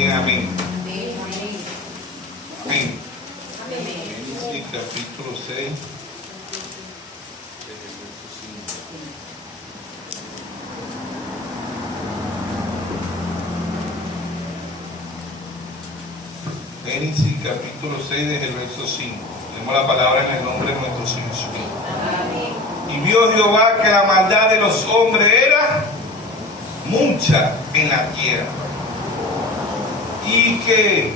alguien amén. Amén. Génesis capítulo 6. Génesis capítulo 6 desde el verso 5. Leemos la palabra en el nombre de nuestro Señor Jesucristo. Y vio Jehová que la maldad de los hombres era mucha en la tierra. Y que,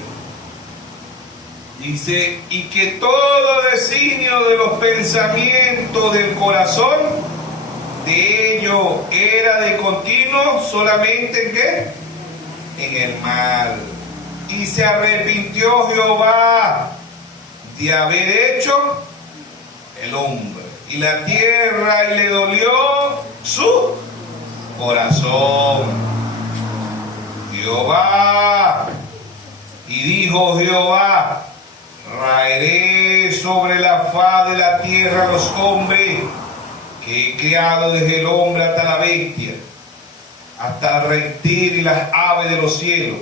dice, y que todo designio de los pensamientos del corazón de ellos era de continuo solamente ¿qué? En el mal. Y se arrepintió Jehová de haber hecho el hombre y la tierra, y le dolió su corazón. Jehová, y dijo Jehová: raeré sobre la faz de la tierra los hombres que he creado, desde el hombre hasta la bestia, hasta el reptil y las aves de los cielos,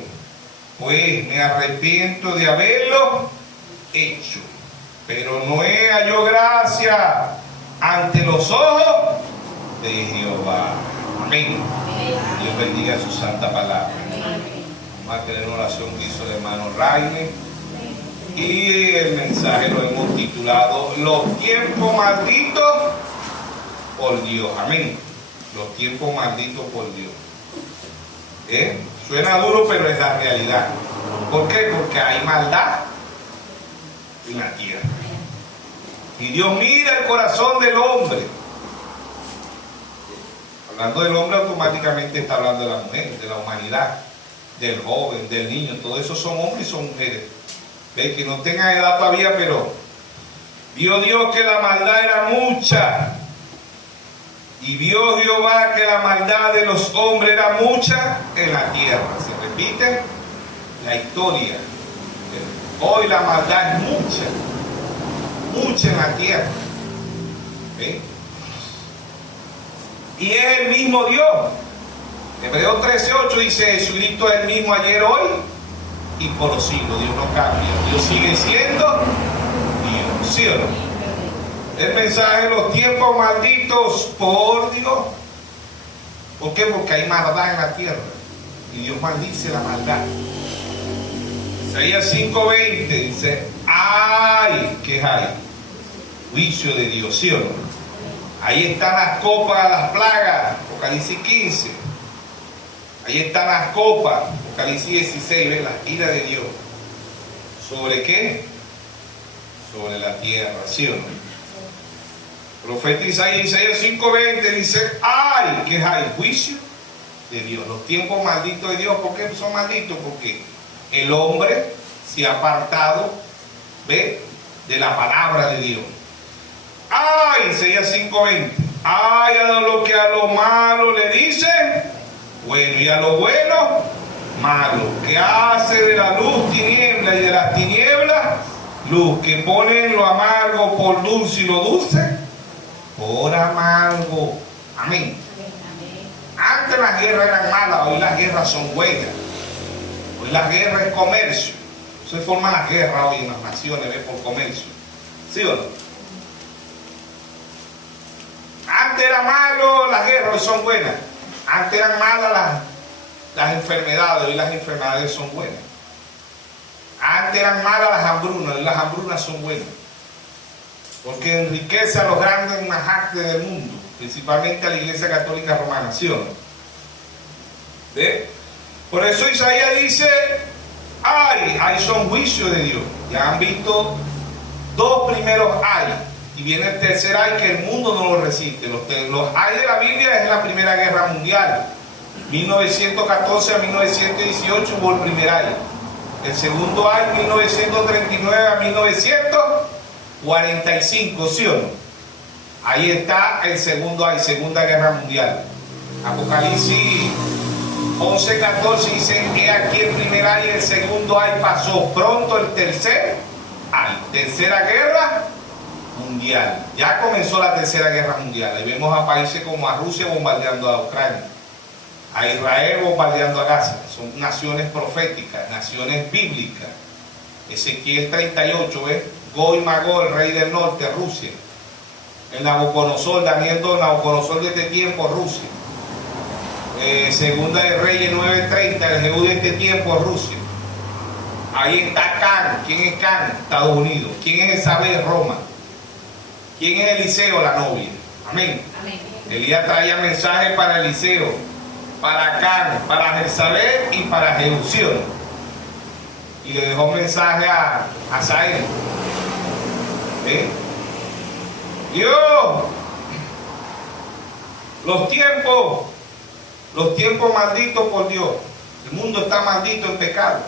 pues me arrepiento de haberlo hecho. Pero Noé halló gracia ante los ojos de Jehová. Amén. Dios bendiga su santa palabra. Vamos a tener una oración que hizo el hermano Rainer, y el mensaje lo hemos titulado Los tiempos malditos por Dios. Amén. Los tiempos malditos por Dios. Suena duro, pero es la realidad. ¿Por qué? Porque hay maldad en la tierra. Y Dios mira el corazón del hombre. Hablando del hombre, automáticamente está hablando de la mujer, de la humanidad, del joven, del niño. Todo eso son hombres y son mujeres. ¿Ves? Que no tengan edad todavía, pero vio Dios que la maldad era mucha. Y vio Jehová que la maldad de los hombres era mucha en la tierra. Se repite la historia. Hoy la maldad es mucha en la tierra. ¿Ven? Y es el mismo Dios. Hebreos 13:8 dice: Jesucristo es el mismo ayer, hoy y por los siglos. Dios no cambia. Dios sigue siendo Dios. ¿Sí o no? El mensaje de los tiempos malditos por Dios. ¿Por qué? Porque hay maldad en la tierra. Y Dios maldice la maldad. Isaías 5:20 dice: ¡ay! ¿Qué hay? Juicio de Dios, ¿sí o no? Ahí están las copas de las plagas, Apocalipsis 15. Ahí están las copas, Apocalipsis 16, ¿ves? La ira de Dios. ¿Sobre qué? Sobre la tierra, ¿sí o no? Profeta Isaías 5:20 dice: ¡ay! ¿Qué hay? Juicio de Dios. Los tiempos malditos de Dios. ¿Por qué son malditos? Porque el hombre se ha apartado, ¿ve?, de la palabra de Dios. ¡ay! Isaías 5:20. ¡ay! A lo que a lo malo le dice bueno, y a lo bueno malo, que hace de la luz tiniebla y de las tinieblas luz, que pone lo amargo por dulce y lo dulce por amargo. Amén. Antes las guerras eran malas, hoy las guerras son buenas. Hoy la guerra es comercio. Se forman las guerras hoy en las naciones, ¿ves? Por comercio. ¿Sí o no? Antes era malo las guerras, hoy son buenas. Antes eran malas las enfermedades, hoy las enfermedades son buenas. Antes eran malas las hambrunas, hoy las hambrunas son buenas. Porque enriquece a los grandes majates del mundo, principalmente a la Iglesia Católica Romana, ¿sí o no? ¿Ve? Por eso Isaías dice: ¡ay! Ay son juicios de Dios. Ya han visto dos primeros ay, y viene el tercer ay, que el mundo no lo resiste. Los ay de la Biblia es la Primera Guerra Mundial, 1914 a 1918 hubo el primer ay. El segundo ay, 1939 a 1945, ¿sí o no? Ahí está el segundo ay, Segunda Guerra Mundial. Apocalipsis 11:14 dice: que aquí el primer ay y el segundo ay pasó, pronto el tercer ay. Tercera Guerra Mundial. Ya comenzó la Tercera Guerra Mundial. Ahí vemos a países como a Rusia bombardeando a Ucrania. a Israel bombardeando a Gaza. Son naciones proféticas, naciones bíblicas. Ezequiel 38, ¿ves? Gog y Magog, el rey del norte, Rusia. El Nabucodonosor, Daniel 2, Nabucodonosor de este tiempo, Rusia. Segunda de Reyes 9:30, el Jehú de este tiempo, Rusia. Ahí está Can. ¿Quién es Can? Estados Unidos. ¿Quién es Isabel? Roma. ¿Quién es Eliseo? La novia. Amén. Amén. Elías traía mensajes para Eliseo, para Can, para Jezabel y para Jehú. Y le dejó mensaje a Asael. Dios, los tiempos malditos por Dios. El mundo está maldito en pecado.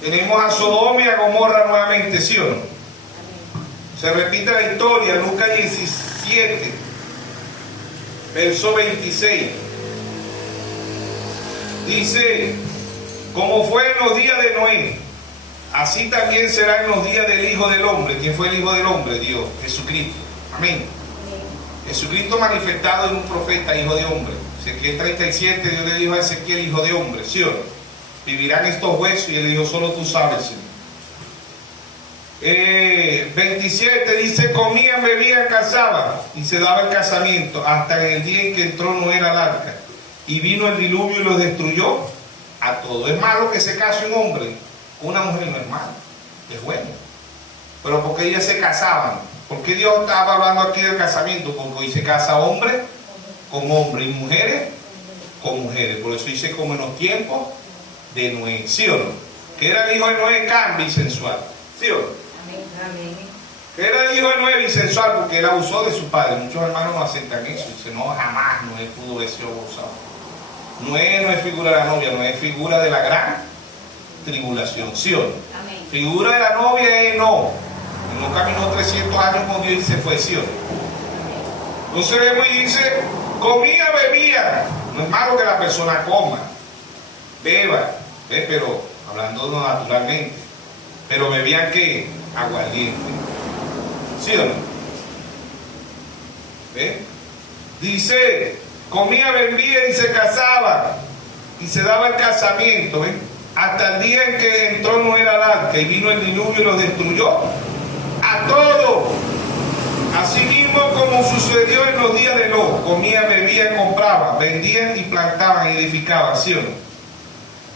Tenemos a Sodoma y a Gomorra nuevamente, ¿sí o no? Se repite la historia, Lucas 17, verso 26. Dice, como fue en los días de Noé, así también será en los días del Hijo del Hombre. ¿Quién fue el Hijo del Hombre? Dios, Jesucristo. Amén. Jesucristo manifestado en un profeta, Hijo de Hombre. Ezequiel 37, Dios le dijo a Ezequiel, Hijo de Hombre, ¿sí o no? Vivirán estos huesos, y él dijo, solo tú sabes, Señor. 27 dice, comían, bebían, casaban, y se daba el casamiento, hasta en el día en que entró Noé al arca, y vino el diluvio y los destruyó a todos. Es malo que se case un hombre con una mujer, no es malo, es bueno. Pero porque ellas se casaban, ¿por qué Dios estaba hablando aquí del casamiento? Porque hoy se casa hombre con hombre y mujeres con mujeres. Por eso dice, como en los tiempos de Noé, ¿sí o no? Que era el hijo de Noé, Can, bisensual, ¿sí o no? Amén. Que era el hijo de Noé, bisensual, porque él abusó de su padre. Muchos hermanos no aceptan eso, dicen, no, jamás Noé pudo haber sido abusado. Noé no es figura de la novia, Noé es figura de la gran tribulación, ¿sí o no? Amén. Figura de la novia es no. No caminó 300 años con Dios y se fue, ¿sí o no? Entonces vemos y dice, comía, bebía. No es malo que la persona coma, beba, ¿ves? Pero hablando naturalmente. Pero bebían ¿qué? Aguardiente. ¿Sí o no? ¿Ves? Dice, comía, bebía y se casaba. Y se daba el casamiento, ¿ves? Hasta el día en que entró Noé al arca y vino el diluvio y los destruyó a todos. Asimismo como sucedió en los días de Lot, comían, bebían, compraban, vendían y plantaban y edificaban, ¿sí o no?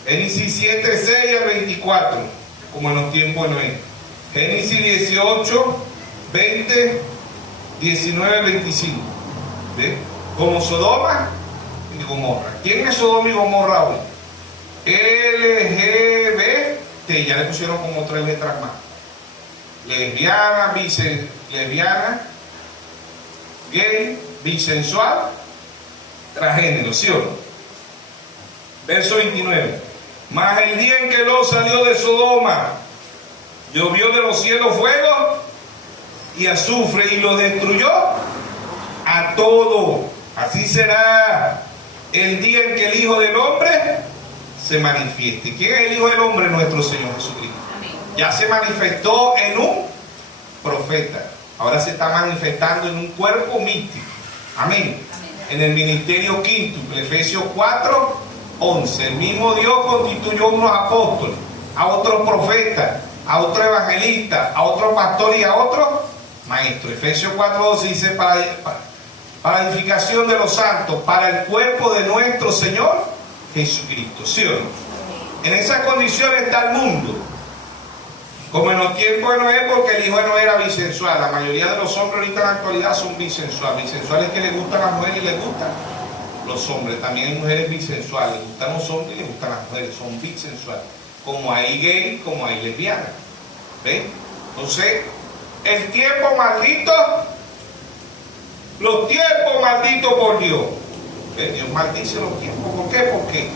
Génesis 7, 6 al 24, como en los tiempos de Noé. Génesis 18, 20, 19, 25. ¿Ves? Como Sodoma y Gomorra. ¿Quién es Sodoma y Gomorra hoy? LGBT, ya le pusieron como 3 letras más. Lesbiana, lesbiana, gay, bisensual, transgénero, ¿sí o no? Verso 29. Mas el día en que Lot salió de Sodoma, llovió de los cielos fuego y azufre y lo destruyó a todo. Así será el día en que el Hijo del Hombre se manifieste. ¿Quién es el Hijo del Hombre? Nuestro Señor Jesucristo. Ya se manifestó en un profeta. Ahora se está manifestando en un cuerpo místico. Amén. En el ministerio quíntuple, Efesios 4, 11. El mismo Dios constituyó unos apóstoles, a otros profetas, a otros evangelistas, a otros pastores y a otros maestros. Efesios 4, 12 dice para edificación de los santos, para el cuerpo de nuestro Señor Jesucristo. ¿Sí o no? En esas condiciones está el mundo. Como en los tiempos de Noé, porque el hijo de Noé era bisensual. La mayoría de los hombres ahorita en la actualidad son bisensuales. Bisensuales que les gustan las mujeres y les gustan los hombres. También hay mujeres bisensuales. Les gustan los hombres y les gustan las mujeres. Son bisensuales. Como hay gay, como hay lesbianas. ¿Ven? Entonces, el tiempo maldito, los tiempos malditos por Dios. ¿Ven? Dios maldice los tiempos. ¿Por qué? Porque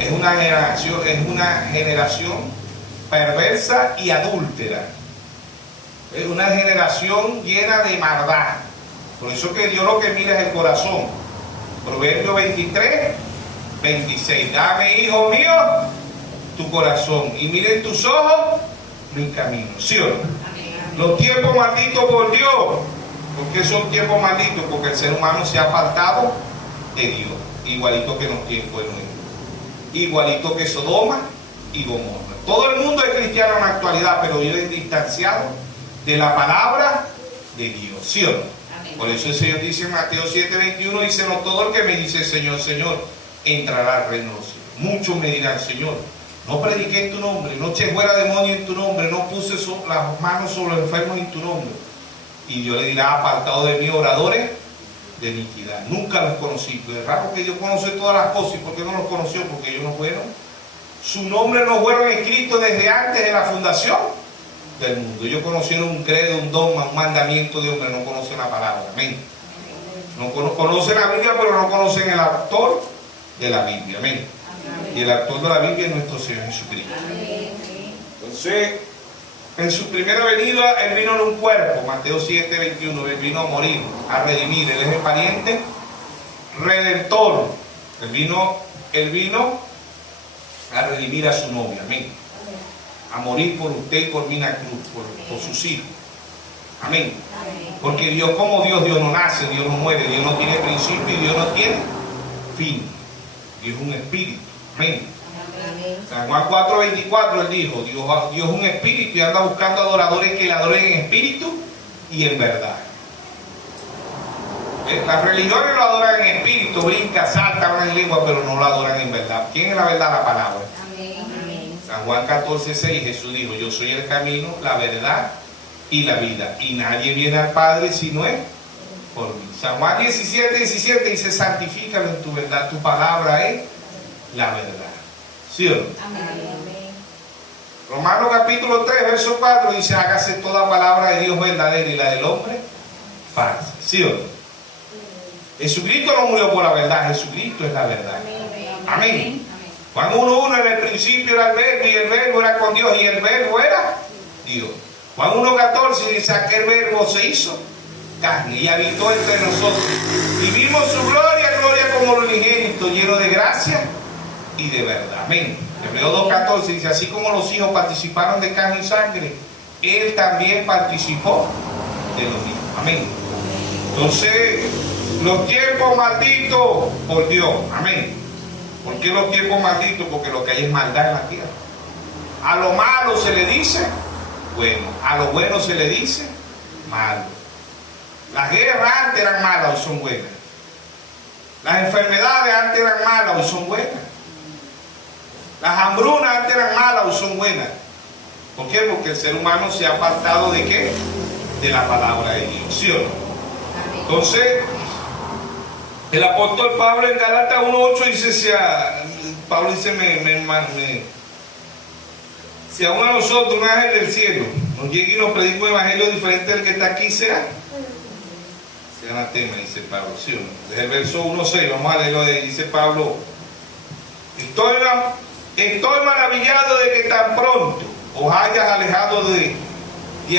es una generación perversa y adúltera. Es una generación llena de maldad. Por eso que Dios lo que mira es el corazón. Proverbio 23, 26. Dame, hijo mío, tu corazón, y miren tus ojos mi camino. ¿Sí o no? Los tiempos malditos por Dios. ¿Por qué son tiempos malditos? Porque el ser humano se ha apartado de Dios. igualito que en los tiempos de Noé, igualito que Sodoma y Gomorra. Todo el mundo es cristiano en la actualidad, pero viven distanciados de la palabra de Dios, ¿sí o no? Amén. Por eso el Señor dice en Mateo 7:21, dice: no todo el que me dice Señor, Señor, entrará al reino de los cielos. Muchos me dirán: Señor, no prediqué en tu nombre, no eché fuera demonios en tu nombre, no puse las manos sobre los enfermos en tu nombre. Y Dios le dirá: apartado de mí, oradores de iniquidad, nunca los conocí. Pero es raro que Dios conoce todas las cosas. ¿Y por qué no los conoció? Porque ellos no fueron, su nombre no fueron escritos desde antes de la fundación del mundo. Ellos conocieron un credo, un dogma, un mandamiento de hombre, no conocen la palabra. Amén. No conocen la Biblia, pero no conocen el autor de la Biblia. Amén. Y el autor de la Biblia es nuestro Señor Jesucristo. Entonces, en su primera venida, Él vino en un cuerpo, Mateo 7:21, Él vino a morir, a redimir. Él es el pariente redentor. Él vino a redimir a su novia. Amén. A morir por usted y por mí en la cruz, por sus hijos. Amén. Porque Dios, como Dios no nace, Dios no muere, Dios no tiene principio y Dios no tiene fin. Dios es un espíritu. Amén. San Juan 4:24, Él dijo: Dios es un espíritu y anda buscando adoradores que le adoren en espíritu y en verdad. Las religiones lo adoran en espíritu, brinca, salta, hablan en lengua, pero no lo adoran en verdad. ¿Quién es la verdad? La palabra. Amén. San Juan 14:6, Jesús dijo: yo soy el camino, la verdad y la vida, y nadie viene al Padre si no es por mí. San Juan 17:17 dice: santifícalo en tu verdad, tu palabra es la verdad. ¿Sí o no? Amén. Romanos capítulo 3, verso 4 dice: hágase toda palabra de Dios verdadera y la del hombre falsa. ¿Sí o no? Jesucristo no murió por la verdad, Jesucristo es la verdad. Amén. Juan 1:1, en el principio era el verbo y el verbo era con Dios y el verbo era Dios. Juan 1:14 dice: aquel verbo se hizo carne y habitó entre nosotros y vimos su gloria, gloria como el unigénito, lleno de gracia y de verdad. Amén. Hebreos 2:14 dice: así como los hijos participaron de carne y sangre, Él también participó de los hijos. Amén. Entonces, los tiempos malditos por Dios. Amén. ¿Por qué los tiempos malditos? Porque lo que hay es maldad en la tierra. A lo malo se le dice bueno, a lo bueno se le dice malo. Las guerras antes eran malas, hoy son buenas. Las enfermedades antes eran malas, hoy son buenas. Las hambrunas antes eran malas, hoy son buenas. ¿Por qué? Porque el ser humano se ha apartado ¿de qué? De la palabra de Dios, ¿sí o no? Entonces, el apóstol Pablo en Gálatas 1:8 dice: Pablo dice, si aún a nosotros un ángel del cielo nos llega y nos predica un evangelio diferente del que está aquí, sea anatema, dice Pablo, ¿sí o no? Desde el verso 1:6, vamos a leerlo, dice Pablo: estoy maravillado de que tan pronto os hayas alejado de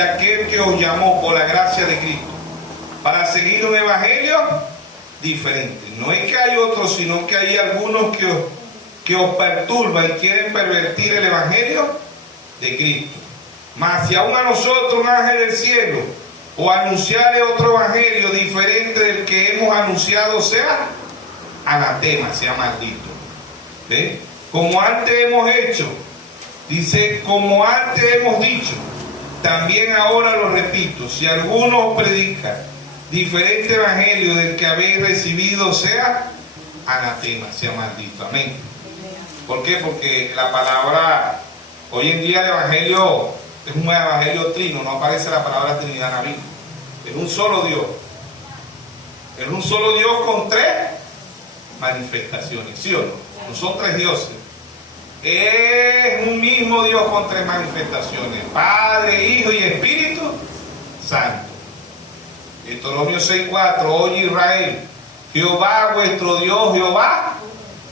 aquel que os llamó por la gracia de Cristo para seguir un evangelio diferente. No es que hay otros, sino que hay algunos que os perturban y quieren pervertir el evangelio de Cristo. Mas si aún a nosotros un ángel del cielo o anunciarle otro evangelio diferente del que hemos anunciado, sea anatema, sea maldito. ¿Ve? Como antes hemos hecho, dice, como antes hemos dicho, también ahora lo repito: si alguno predica diferente evangelio del que habéis recibido, sea anatema, sea maldito. Amén. ¿Por qué? Porque la palabra, hoy en día el evangelio es un evangelio trino, no aparece la palabra Trinidad en la Biblia. Es un solo Dios. Es un solo Dios con tres manifestaciones, ¿sí o no? No son tres dioses. Es un mismo Dios con tres manifestaciones: Padre, Hijo y Espíritu Santo. Deuteronomio 6:4, oye Israel, Jehová vuestro Dios, Jehová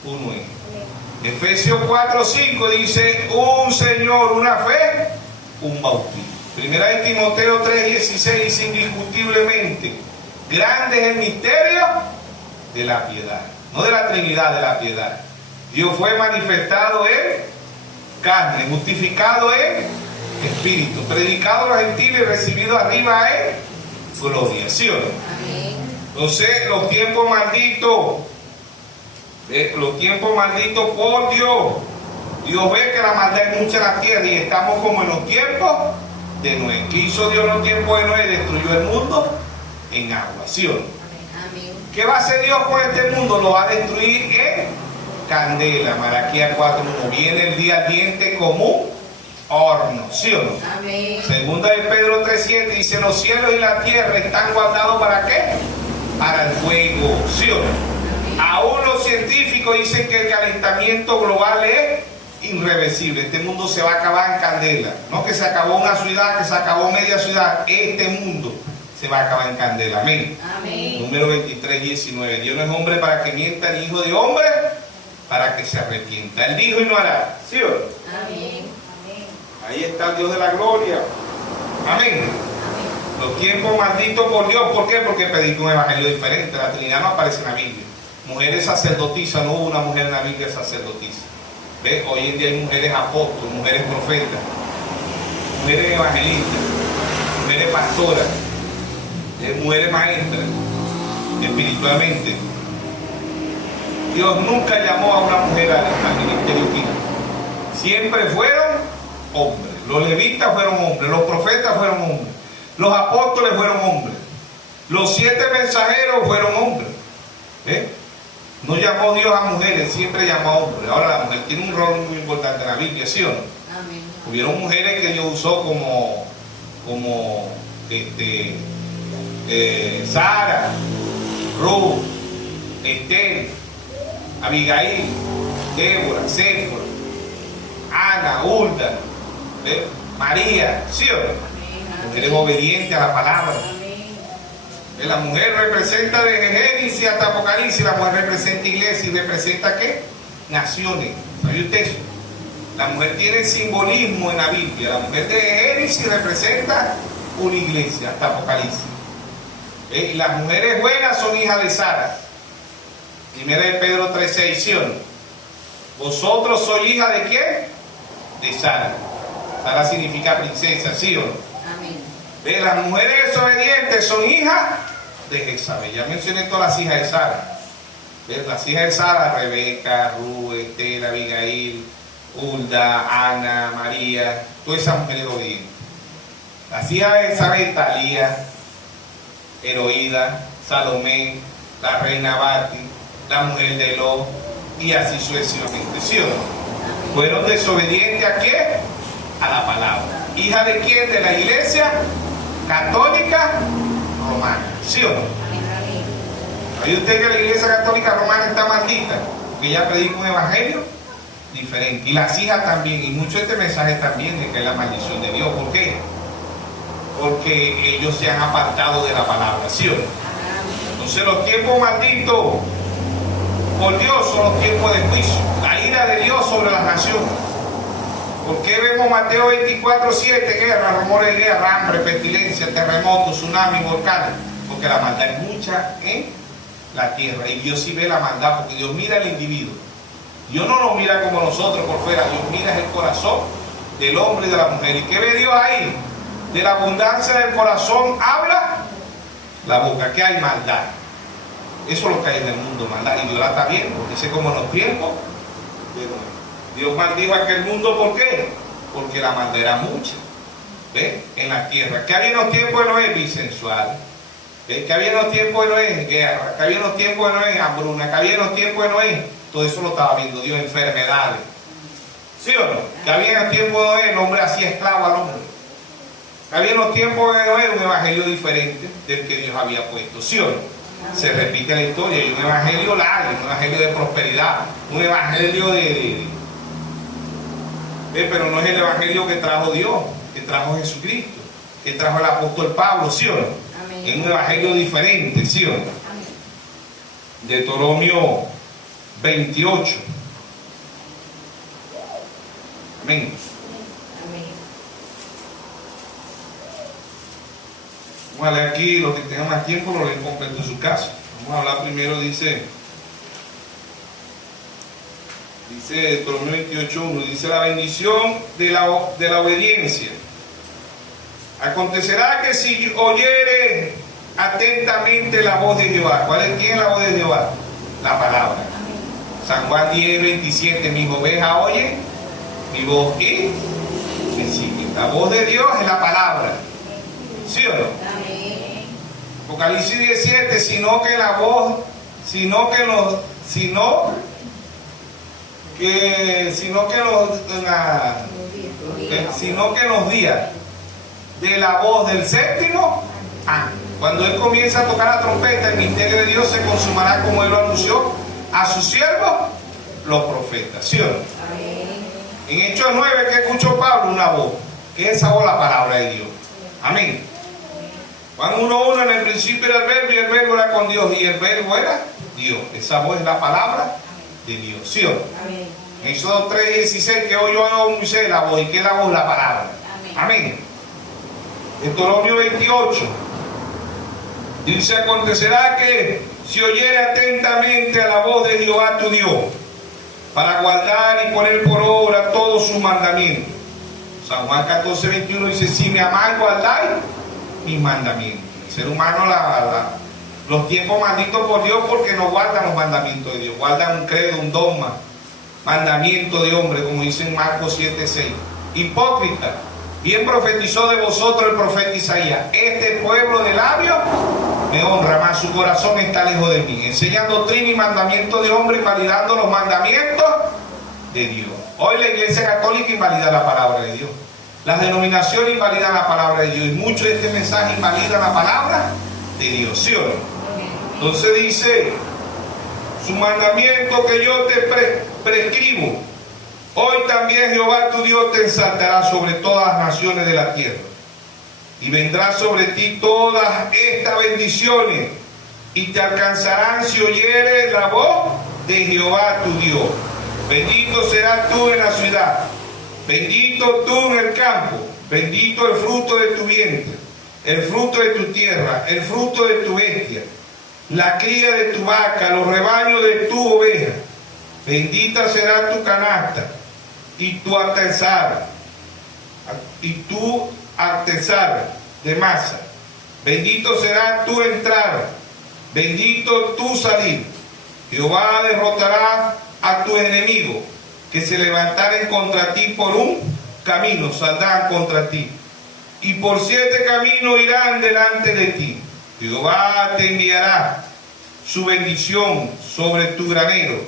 uno es. Efesios 4:5 dice: un Señor, una fe, un bautismo. Primera de Timoteo 3:16 dice: indiscutiblemente grande es el misterio de la piedad, no de la Trinidad, de la piedad. Dios fue manifestado en carne, justificado en espíritu, predicado a los gentiles y recibido arriba en gloria, ¿sí o no? Amén. Entonces, los tiempos malditos Los tiempos malditos por Dios. Dios ve que la maldad es mucha en la tierra y estamos como en los tiempos de Noé. ¿Qué hizo Dios en los tiempos de Noé? Destruyó el mundo en agua, ¿sí o no? Amén. ¿Qué va a hacer Dios con este mundo? Lo va a destruir en candela. Malaquías 4:1. Viene el día ardiente como un horno, ¿sí o no? Amén. Segunda de Pedro 3:7 dice: los cielos y la tierra están guardados ¿para qué? Para el fuego, ¿sí o no? Aún los científicos dicen que el calentamiento global es irreversible. Este mundo se va a acabar en candela. No que se acabó una ciudad, que se acabó media ciudad. Este mundo se va a acabar en candela. Amén. Amén. Número 23:19. Dios no es hombre para que mienta, ni hijo de hombre para que se arrepienta. Él dijo y no hará, ¿sí o no? Amén. Ahí está el Dios de la gloria. Amén. Los tiempos malditos por Dios. ¿Por qué? Porque predica un evangelio diferente. La Trinidad no aparece en la Biblia. Mujeres sacerdotisas, no hubo una mujer en la Biblia sacerdotisa. ¿Ves? Hoy en día hay mujeres apóstoles, mujeres profetas, mujeres evangelistas, mujeres pastoras, mujeres maestras, espiritualmente. Dios nunca llamó a una mujer al ministerio químico. Siempre fueron hombres. Los levitas fueron hombres, los profetas fueron hombres, los apóstoles fueron hombres, los 7 mensajeros fueron hombres. ¿Ves? No llamó Dios a mujeres, siempre llamó a hombres. Ahora la mujer tiene un rol muy importante en la Biblia, ¿sí o no? Amén. Hubieron mujeres que Dios usó como Sara, Ruth, Esther, Abigail, Débora, Séfora, Ana, Hulda, ¿ves? María, ¿sí o no? Mujeres obedientes a la palabra. La mujer representa desde Génesis hasta Apocalipsis. La mujer representa iglesia y representa ¿qué? Naciones. ¿Sabe usted eso? La mujer tiene simbolismo en la Biblia. La mujer de Génesis representa una iglesia hasta Apocalipsis. Y las mujeres buenas son hijas de Sara. Primera de Pedro 3:6, ¿sí o no? Vosotros sois hijas de quién? De Sara. Sara significa princesa, ¿sí o no? Amén. Las mujeres desobedientes son hijas de Jezabel. Ya mencioné todas las hijas de Sara. Las hijas de Sara: Rebeca, Ruth, Esther, Abigail, Hulda, Ana, María, todas esas mujeres obedientes. Las hijas de Jezabel: Talía, Heroída, Salomé, la reina Bati, la mujer de Lot, y así sucesivamente, ¿sí o no? Fueron desobedientes ¿a qué? A la palabra. ¿Hija de quién? De la iglesia católica romana, ¿sí o no? ¿Sabe usted que la iglesia católica romana está maldita? Porque ella predica un evangelio diferente. Y las hijas también, y mucho este mensaje también de que es la maldición de Dios. ¿Por qué? Porque ellos se han apartado de la palabra, ¿sí o no? Entonces los tiempos malditos por Dios son los tiempos de juicio, la ira de Dios sobre las naciones. ¿Por qué vemos Mateo 24:7? Guerra, rumores de guerra, hambre, pestilencia, terremotos, tsunamis, volcanes. Porque la maldad es mucha en la tierra. Y Dios sí ve la maldad, porque Dios mira al individuo. Dios no lo mira como nosotros por fuera. Dios mira el corazón del hombre y de la mujer. ¿Y qué ve Dios ahí? De la abundancia del corazón habla la boca. ¿Qué hay? Maldad. Eso es lo que hay en el mundo, maldad. Y Dios la está viendo. Dice como en los tiempos de Noé. Dios maldijo a aquel mundo, ¿por qué? Porque la maldad era mucha, ¿ves? En la tierra. ¿Qué había en los tiempos de Noé? Bisensual. ¿Ves? ¿Qué había en los tiempos de Noé? Guerra. ¿Qué había en los tiempos de Noé? Hambruna. ¿Qué había en los tiempos de Noé? Todo eso lo estaba viendo Dios, enfermedades. ¿Sí o no? ¿Qué había en el tiempo de Noé? El hombre hacía esclavo al hombre. ¿Qué había en los tiempos de Noé? Un evangelio diferente del que Dios había puesto. ¿Sí o no? Se repite la historia. Y un evangelio largo, un evangelio de prosperidad, un evangelio pero no es el evangelio que trajo Dios, que trajo Jesucristo, que trajo el apóstol Pablo, ¿sí o no? Amén. Es un evangelio diferente, ¿sí o no? Amén. Deuteronomio 28. Amén. Amén. Vamos a leer aquí, los que tengan más tiempo lo leen completo en su casa. Vamos a hablar primero, dice Deuteronomio 28:1, dice la bendición de la obediencia. Acontecerá que si oyere atentamente la voz de Jehová. ¿Quién es la voz de Jehová? La palabra. San Juan 10, 27, mis ovejas oyen mi voz y me siguen. La voz de Dios es la palabra. ¿Sí o no? Amén. Apocalipsis 17, sino que la voz, sino que nos día de la voz del séptimo ángel. Cuando él comienza a tocar la trompeta, el misterio de Dios se consumará como él lo anunció a sus siervos, los profetas. ¿Sí o no? Amén. En Hechos 9, que escuchó Pablo una voz, que es esa voz, la palabra de Dios. Amén. Juan 1:1, en el principio era el verbo y el verbo era con Dios y el verbo era Dios. Esa voz es la palabra de Dios. ¿Sí o no? Amén. En Éxodo 3:16, que oyó a Moisés la voz. ¿Y qué es la voz? La palabra. Amén. Deuteronomio 28 dice: acontecerá que si oyere atentamente a la voz de Jehová tu Dios, para guardar y poner por obra todos sus mandamientos. San Juan 14:21 dice: si me amáis, guardáis mis mandamientos. El ser humano, los tiempos malditos por Dios, porque no guardan los mandamientos de Dios, guardan un credo, un dogma, mandamiento de hombre, como dice en Marcos 7:6. Hipócrita, bien profetizó de vosotros el profeta Isaías: este pueblo de labios me honra, mas su corazón está lejos de mí, enseñan doctrina y mandamiento de hombre, invalidando los mandamientos de Dios. Hoy la Iglesia Católica invalida la palabra de Dios, las denominaciones invalidan la palabra de Dios, y mucho de este mensaje invalida la palabra de Dios. ¿Sí o no? Entonces dice: su mandamiento que yo te prescribo, hoy también Jehová tu Dios te exaltará sobre todas las naciones de la tierra, y vendrá sobre ti todas estas bendiciones, y te alcanzarán si oyeres la voz de Jehová tu Dios. Bendito serás tú en la ciudad, bendito tú en el campo, bendito el fruto de tu vientre, el fruto de tu tierra, el fruto de tu bestia, la cría de tu vaca, los rebaños de tu oveja. Bendita será tu canasta y tu artesar de masa. Bendito será tu entrada, bendito tu salir. Jehová derrotará a tus enemigos que se levantaren contra ti por un camino, saldrán contra ti, y por 7 caminos irán delante de ti. Jehová te enviará su bendición sobre tu granero,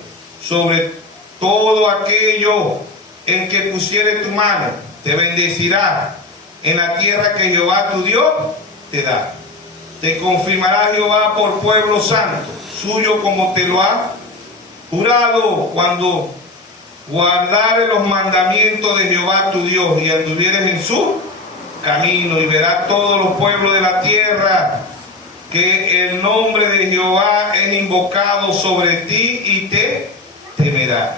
sobre todo aquello en que pusiere tu mano. Te bendecirá en la tierra que Jehová tu Dios te da. Te confirmará Jehová por pueblo santo suyo, como te lo ha jurado, cuando guardares los mandamientos de Jehová tu Dios y anduvieres en su camino. Y verás todos los pueblos de la tierra que el nombre de Jehová es invocado sobre ti, y te temerá.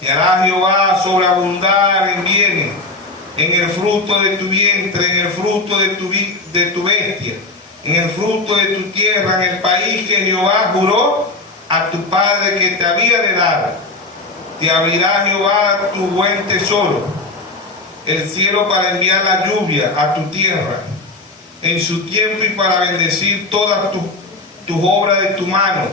Te hará Jehová sobreabundar en bienes, en el fruto de tu vientre, en el fruto de tu bestia, en el fruto de tu tierra, en el país que Jehová juró a tu padre que te había de dar. Te abrirá Jehová tu buen tesoro, el cielo, para enviar la lluvia a tu tierra en su tiempo, y para bendecir todas tus obras de tu mano.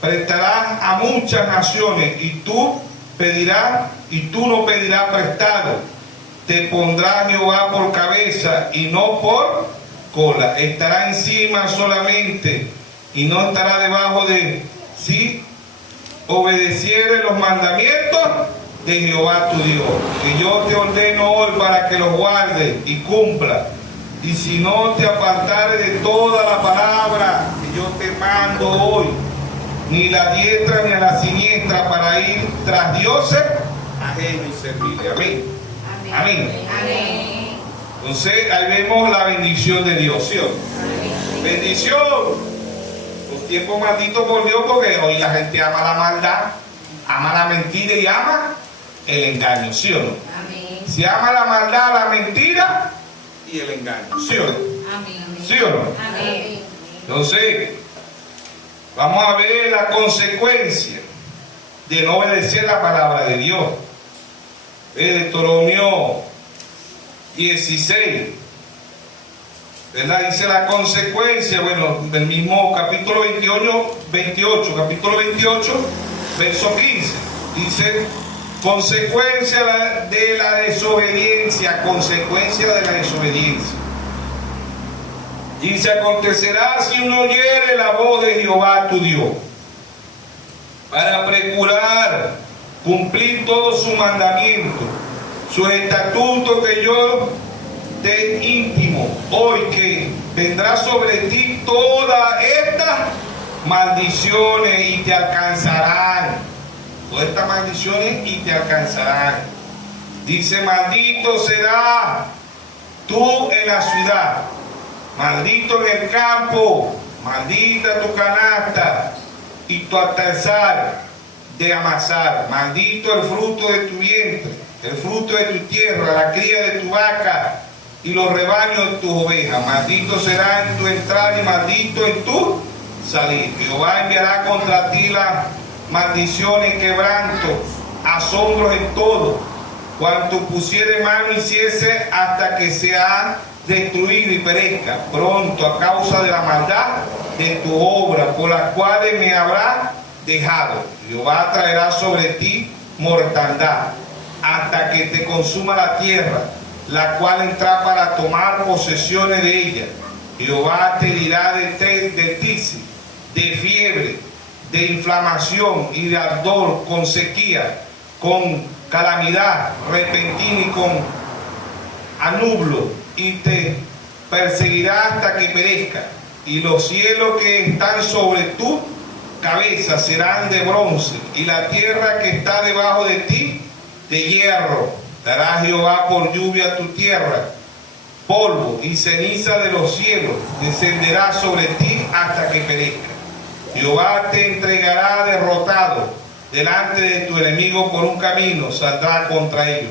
Prestarás a muchas naciones, y tú no pedirás prestado. Te pondrá Jehová por cabeza y no por cola. Estará encima solamente y no estará debajo de sí. Obedeciere los mandamientos de Jehová tu Dios, que yo te ordeno hoy para que los guardes y cumplas. Y si no te apartares de toda la palabra que yo te mando hoy, ni la diestra ni a la siniestra, para ir tras dioses ajenos y servirle. Amén. Amén. Amén. Entonces ahí vemos la bendición de Dios, ¿sí? Bendición. Los tiempos malditos por Dios, porque hoy la gente ama la maldad, ama la mentira y ama el engaño, ¿sí o no? Amén. Se ama la maldad, la mentira y el engaño, ¿sí o no? Amén. ¿Sí o no? Amén. Entonces, vamos a ver la consecuencia de no obedecer la palabra de Dios. Deuteronomio 16, ¿verdad? Dice la consecuencia, bueno, del mismo capítulo 28, capítulo 28, Verso 15, dice, consecuencia de la desobediencia, consecuencia de la desobediencia. Dice, acontecerá si uno oyere la voz de Jehová tu Dios, para procurar cumplir todos sus mandamientos, sus estatutos que yo te intimo hoy, que vendrá sobre ti todas estas maldiciones y te alcanzarán. Todas estas maldiciones y te alcanzarán. Dice, maldito será tú en la ciudad, maldito en el campo, maldita tu canasta y tu altar de amasar, maldito el fruto de tu vientre, el fruto de tu tierra, la cría de tu vaca y los rebaños de tus ovejas. Maldito será en tu entrada y maldito en tu salir. Jehová enviará contra ti las maldiciones, quebranto, asombros en todo, cuanto pusiere mano hiciese, hasta que sea destruido y perezca pronto a causa de la maldad de tu obra, por las cuales me habrá dejado. Jehová traerá sobre ti mortandad, hasta que te consuma la tierra, la cual entra para tomar posesiones de ella. Jehová te dirá de tisis, de fiebre, de inflamación y de ardor, con sequía, con calamidad repentina y con anublo, y te perseguirá hasta que perezca. Y los cielos que están sobre tu cabeza serán de bronce, y la tierra que está debajo de ti de hierro. Dará Jehová por lluvia a tu tierra, polvo y ceniza de los cielos descenderá sobre ti hasta que perezca. Jehová te entregará derrotado delante de tu enemigo, por un camino saldrá contra ellos,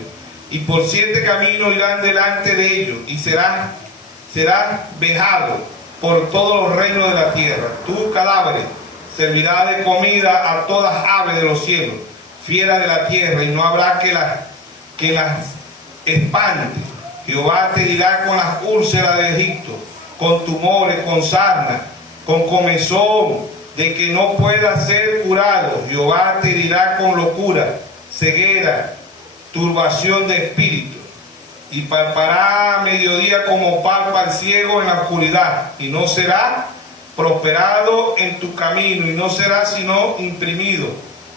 y por 7 caminos irán delante de ellos, y serán vejados por todos los reinos de la tierra. Tu cadáver servirá de comida a todas aves de los cielos, fieras de la tierra, y no habrá que las espante. Jehová te dirá con las úlceras de Egipto, con tumores, con sarna, con comezón, de que no pueda ser curado. Jehová te dirá con locura, ceguera, turbación de espíritu, y palpará a mediodía como palpa el ciego en la oscuridad, y no será prosperado en tu camino, y no será sino imprimido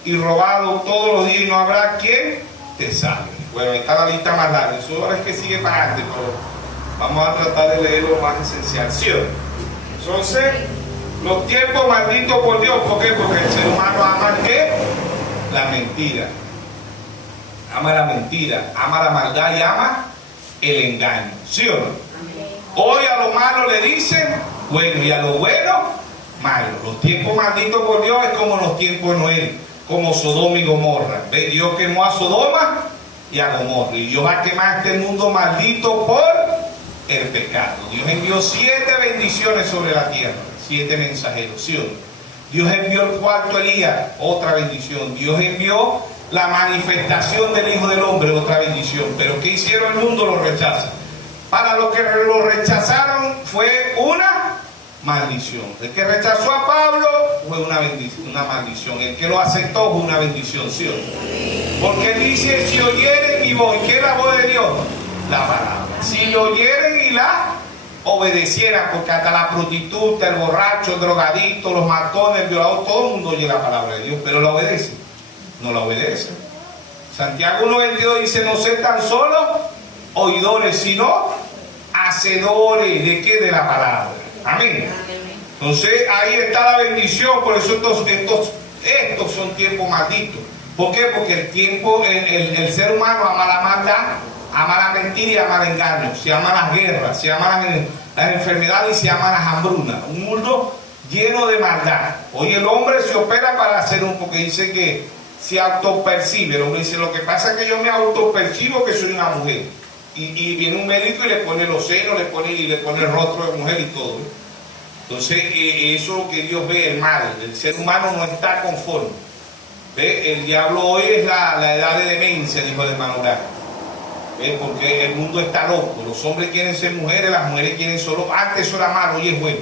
y robado todos los días, y no habrá quien te salve. Bueno, ahí está la lista más larga, eso ahora es que sigue para adelante, pero vamos a tratar de leer lo más esencial, ¿sí o no? Entonces, los tiempos malditos por Dios, ¿por qué? Porque el ser humano ama ¿qué? La mentira. Ama la mentira, ama la maldad y ama el engaño, ¿sí o no? Hoy a lo malo le dicen bueno, y a lo bueno, malo. Los tiempos malditos por Dios es como los tiempos de Noé, como Sodoma y Gomorra. ¿Ve? Dios quemó a Sodoma y a Gomorra, y Dios va a quemar este mundo maldito por el pecado. Dios envió 7 bendiciones sobre la tierra, 7 mensajeros, ¿sí o no? Dios envió el cuarto Elías, otra bendición. Dios envió la manifestación del Hijo del Hombre, otra bendición. Pero ¿qué hicieron? El mundo lo rechaza. Para los que lo rechazaron fue una maldición. El que rechazó a Pablo fue una bendición, una maldición. El que lo aceptó fue una bendición, ¿sí o no? Porque dice, si oyeren mi voz, ¿qué es la voz de Dios? La palabra. Si lo oyeren y la obedecieran, porque hasta la prostituta, el borracho, el drogadicto, los matones, el violador, todo el mundo oye la palabra de Dios, pero la obedece. No la obedece. Santiago 1:22 dice, no sé tan solo oidores, sino hacedores. ¿De qué? De la palabra. Amén. Entonces ahí está la bendición. Por eso estos son tiempos malditos. ¿Por qué? Porque el ser humano ama la maldad, ama la mentira y ama el engaño. Se ama las guerras, se ama las enfermedades y se ama las hambrunas. Un mundo lleno de maldad. Hoy el hombre se opera para hacer porque dice que se autopercibe. El hombre dice, lo que pasa es que yo me autopercibo que soy una mujer. Y viene un médico y le pone los senos, le pone el rostro de mujer y todo. Entonces, eso es lo que Dios ve, el mal. El ser humano no está conforme. ¿Ve? El diablo hoy es la edad de demencia, dijo el hermano Grande. ¿Ve? Porque el mundo está loco. Los hombres quieren ser mujeres, las mujeres quieren solo. Antes eso era malo, hoy es bueno.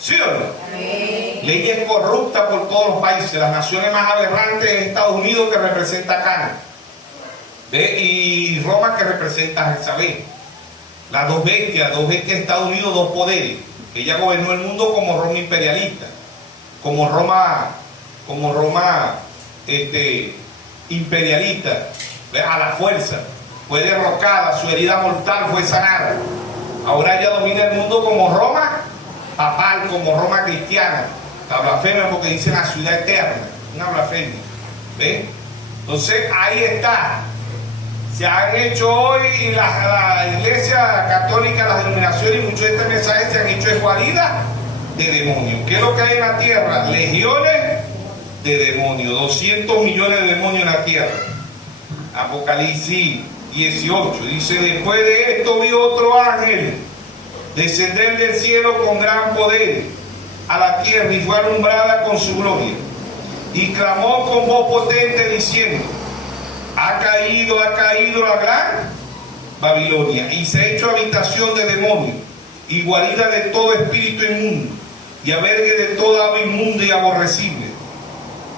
¿Sí o no? Amén. Leyes corruptas por todos los países. Las naciones más aberrantes es Estados Unidos, que representa a Cana, y Roma, que representa a Jezabel. Las dos bestias de Estados Unidos, dos poderes. Ella gobernó el mundo como Roma imperialista, como Roma imperialista, a la fuerza. Fue derrocada, su herida mortal fue sanada. Ahora ella domina el mundo como Roma papal, como Roma cristiana. La blasfemia, porque dice la ciudad eterna, una blasfemia. ¿Ven? Entonces ahí está. Se han hecho hoy en la iglesia católica, las denominaciones, y muchos de estos mensajes se han hecho guaridas de demonios. ¿Qué es lo que hay en la tierra? Legiones de demonios, 200 millones de demonios en la tierra. Apocalipsis 18 dice: después de esto vi otro ángel descender del cielo con gran poder a la tierra, y fue alumbrada con su gloria, y clamó con voz potente diciendo: ha caído la gran Babilonia, y se ha hecho habitación de demonios y guarida de todo espíritu inmundo, y albergue de toda ave inmunda y aborrecible,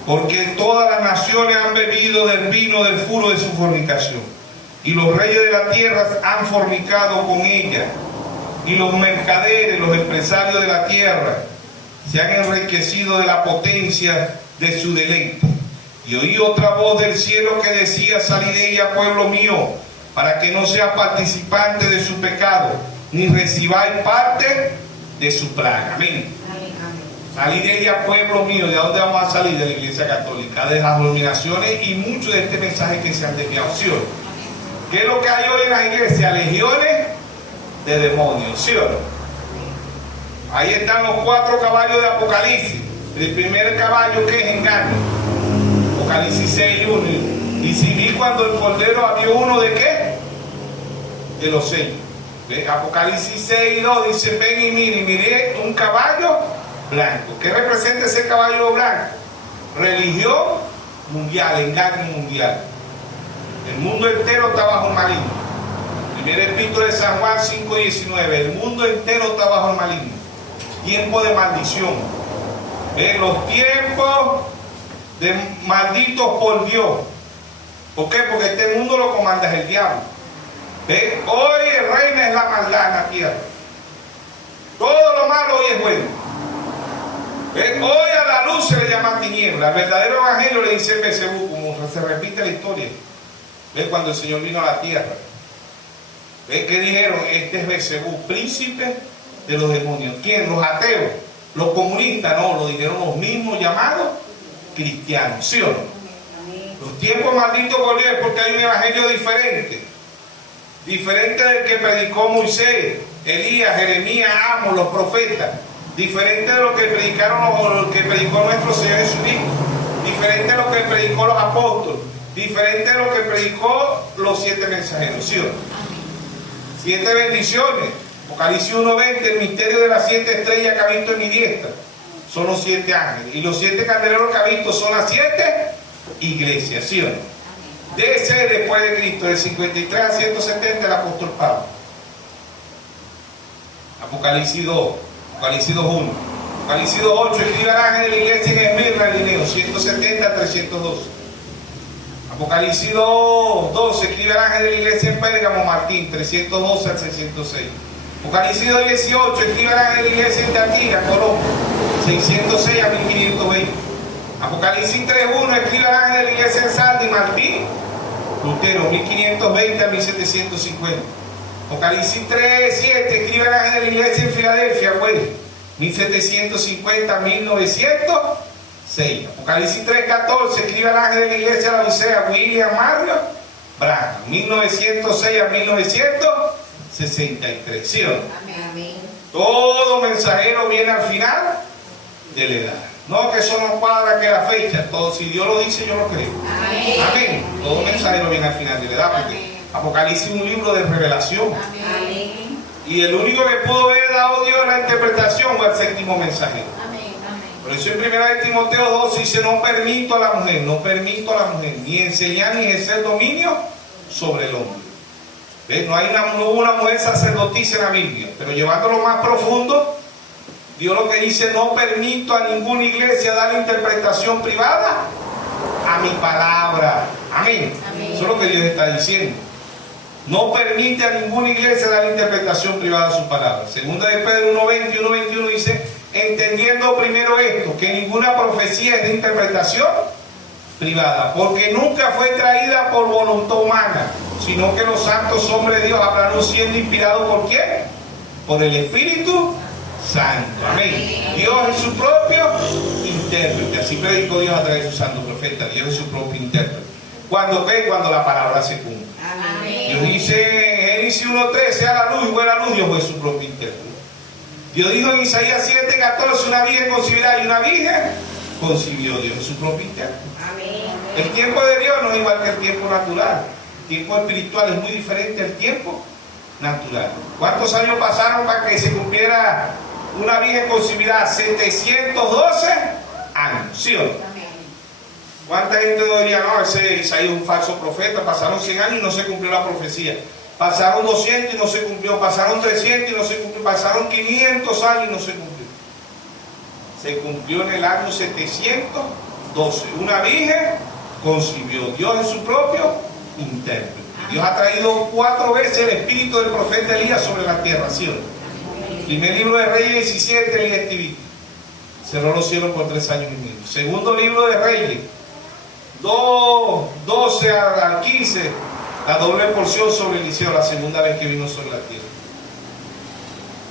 porque todas las naciones han bebido del vino del furor de su fornicación, y los reyes de la tierra han fornicado con ella, y los mercaderes, los empresarios de la tierra, se han enriquecido de la potencia de su deleite. Y oí otra voz del cielo que decía: salid de ella, pueblo mío, para que no seas participante de su pecado, ni recibáis parte de su plaga. Amén. Salid de ella, pueblo mío. ¿De dónde vamos a salir? De la iglesia católica, de las denominaciones y mucho de este mensaje que se han desviado. ¿Sí o no? ¿Qué es lo que hay hoy en las iglesias? Legiones de demonios. ¿Sí o no? Ahí están los 4 caballos de Apocalipsis. El primer caballo, que es engaño. Apocalipsis 6:1. Y si vi cuando el cordero abrió uno de qué? De los sellos. Apocalipsis 6:2 dice: ven y mire, y miré un caballo blanco. ¿Qué representa ese caballo blanco? Religión mundial, engaño mundial. El mundo entero está bajo el maligno. Primer epístola de San Juan 5:19. El mundo entero está bajo el maligno. Tiempo de maldición. Los tiempos de malditos por Dios. ¿Por qué? Porque este mundo lo comanda el diablo. Hoy el reino es la maldad en la tierra. Todo lo malo hoy es bueno. Hoy a la luz se le llama tiniebla. El verdadero evangelio le dice Belcebú, como se repite la historia. Cuando el Señor vino a la tierra. ¿Qué dijeron? Este es Belcebú, príncipe de los demonios. ¿Quién? Los ateos. Los comunistas, no, lo dijeron los mismos llamados cristianos. ¿Sí o no? Los tiempos malditos por Dios, porque hay un evangelio diferente. Diferente del que predicó Moisés, Elías, Jeremías, Amos, los profetas. Diferente de lo que predicaron, lo que predicó nuestro Señor Jesucristo. Diferente de lo que predicó los apóstoles. Diferente de lo que predicó los 7 mensajeros. ¿Sí o no? 7 bendiciones. Apocalipsis 1:20, el misterio de las 7 estrellas que ha visto en mi diestra son los 7 ángeles, y los 7 candeleros que ha visto son las 7 iglesias. ¿Sí o no? De ese después de Cristo, del 53 al 170, el apóstol Pablo. Apocalipsis 2, Apocalipsis 2:1, Apocalipsis 2:8, escribe al ángel de la iglesia en Esmirna, Irineo, 170 a 312. Apocalipsis 2:12, escribe al ángel de la iglesia en Pérgamo, Martín, 312 al 606. Apocalipsis 2:18, escribe al ángel de la iglesia en Tiatira, Colombo, 606 a 1520. Apocalipsis 3:1, escribe al ángel de la iglesia en Sardis, Martín Lutero, 1520 a 1750. Apocalipsis 3:7, escribe al ángel de la iglesia en Filadelfia, Wesley, 1750 a 1906. Apocalipsis 3:14, escribe al ángel de la iglesia de la Odisea, William Mario Branham, 1906 a 1963. ¿Sí o no? Amén. Todo mensajero viene al final de la edad. No, que eso no cuadra que la fecha. Todo, si Dios lo dice, yo lo creo. Amén. Amén. Todo mensajero viene al final de la edad, porque Apocalipsis es un libro de revelación. Amén. Y el único que pudo haber dado Dios la interpretación fue el 7º mensajero. Amén. Por eso en 1 Timoteo 2 dice: no permito a la mujer, ni enseñar ni ejercer dominio sobre el hombre. ¿Ves? No hubo una mujer sacerdotisa en la Biblia, pero llevándolo más profundo, Dios lo que dice, no permito a ninguna iglesia dar interpretación privada a mi palabra. Amén. Amén. Eso es lo que Dios está diciendo. No permite a ninguna iglesia dar interpretación privada a su palabra. Segunda de Pedro 1:20 y 1:21 dice, entendiendo primero esto, que ninguna profecía es de interpretación privada, porque nunca fue traída por voluntad humana, sino que los santos hombres de Dios hablaron siendo inspirados ¿por quién? Por el Espíritu Santo. Amén. Dios es su propio intérprete. Así predicó Dios a través de su santo profeta. Dios es su propio intérprete. ¿Cuándo qué? Cuando la palabra se cumple. Amén. Dios dice en Génesis 1:3, sea la luz y fue la luz. Dios fue su propio intérprete. Dios dijo en Isaías 7:14, una virgen concebirá y una virgen concibió. Dios es su propio intérprete. El tiempo de Dios no es igual que el tiempo natural. El tiempo espiritual es muy diferente al tiempo natural. ¿Cuántos años pasaron para que se cumpliera una virgen concebirá? 712 años. ¿Sí o no? ¿Cuánta gente no diría, no, ese Isaías es un falso profeta? Pasaron 100 años y no se cumplió la profecía. Pasaron 200 y no se cumplió. Pasaron 300 y no se cumplió. Pasaron 500 años y no se cumplió. Se cumplió en el año 712. Una virgen concibió. Dios es su propio intérprete. Dios ha traído 4 veces el espíritu del profeta Elías sobre la tierra. ¿Sí o no? Primer libro de Reyes 17, Elías escribió. Cerró los cielos por 3 años y medio. Segundo libro de Reyes 12 al 15, la doble porción sobre Eliseo, la segunda vez que vino sobre la tierra.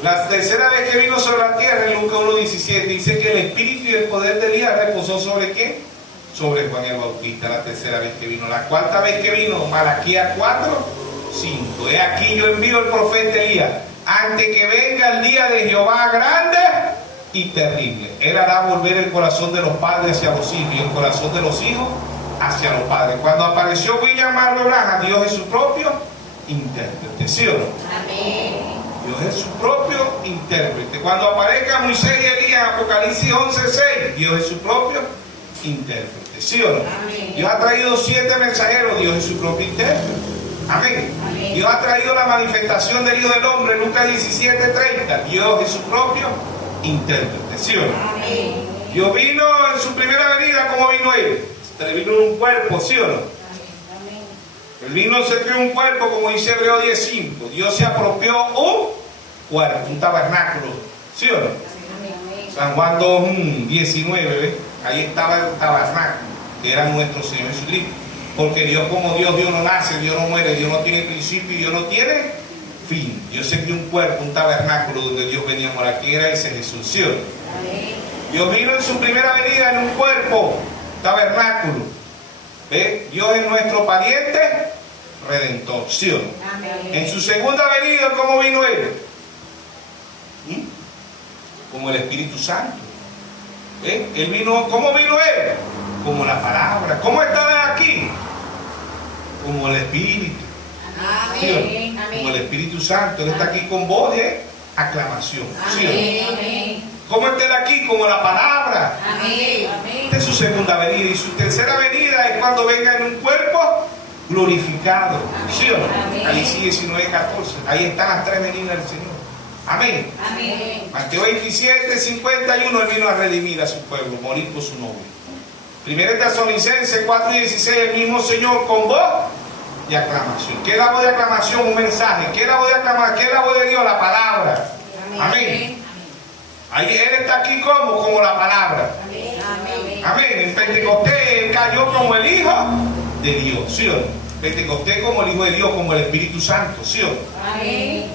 La tercera vez que vino sobre la tierra, en Lucas 1:17, dice que el espíritu y el poder de Elías reposó sobre ¿quién? Sobre Juan el Bautista, la tercera vez que vino. La cuarta vez que vino, Malaquías 4:5. He aquí yo envío el profeta Elías, antes que venga el día de Jehová grande y terrible. Él hará volver el corazón de los padres hacia los hijos y el corazón de los hijos hacia los padres. Cuando apareció William Marlowe Branham, Dios es su propio intérprete. ¿Sí o no? Amén. Dios es su propio intérprete. Cuando aparezca Moisés y Elías en Apocalipsis 11:6, Dios es su propio intérprete. ¿Sí o no? Amén. Dios ha traído 7 mensajeros, Dios es su propio intérprete. Amén. Amén. Dios ha traído la manifestación del Hijo del Hombre, Lucas 17:30. Dios es su propio intérprete. ¿Sí o no? Amén. Dios vino en su primera venida, como vino Él. Él vino en un cuerpo, ¿sí o no? Él vino, se creó un cuerpo, como dice Hebreo 10:5. Dios se apropió un cuerpo, un tabernáculo, ¿sí o no? San Juan 2:19, ¿ves? Ahí estaba el tabernáculo, que era nuestro Señor Jesucristo. Porque Dios como Dios, Dios no nace, Dios no muere, Dios no tiene principio y Dios no tiene fin. Dios se creó un cuerpo, un tabernáculo donde Dios venía a morar. ¿Quién era ese Jesús? ¿Sí o no? Dios vino en su primera venida en un cuerpo, tabernáculo. ¿Ve? Dios es nuestro pariente redentor. ¿Sí o no? Amén. En su segunda venida, ¿cómo vino Él? Como el Espíritu Santo. ¿Ve? Él vino, ¿cómo vino Él? Como la palabra. ¿Cómo está aquí? Como el Espíritu. ¿Sí o no? Amén. Como el Espíritu Santo. Él está aquí con voz de aclamación. ¿Sí o no? Amén. ¿Cómo está Él aquí? Como la palabra. Amén. Esta es su segunda venida. Y su tercera venida es cuando venga en un cuerpo glorificado. ¿Sí o no? Amén. Ahí sí, 19:14. Ahí están las 3 venidas del Señor. Amén. Amén. Mateo 27:51. Él vino a redimir a su pueblo, morir por su nombre. Primera Tesalonicenses 4:16. El mismo Señor con voz de aclamación. ¿Qué es la voz de aclamación? Un mensaje. ¿Qué es la voz de aclamación? ¿Qué es la voz de Dios? La palabra. Amén. Ahí Él está aquí como la palabra. Amén. Amén. En Pentecostés Él cayó como el Hijo de Dios. ¿Sí o no? Pentecostés como el Hijo de Dios, como el Espíritu Santo. ¿Sí o no? Amén.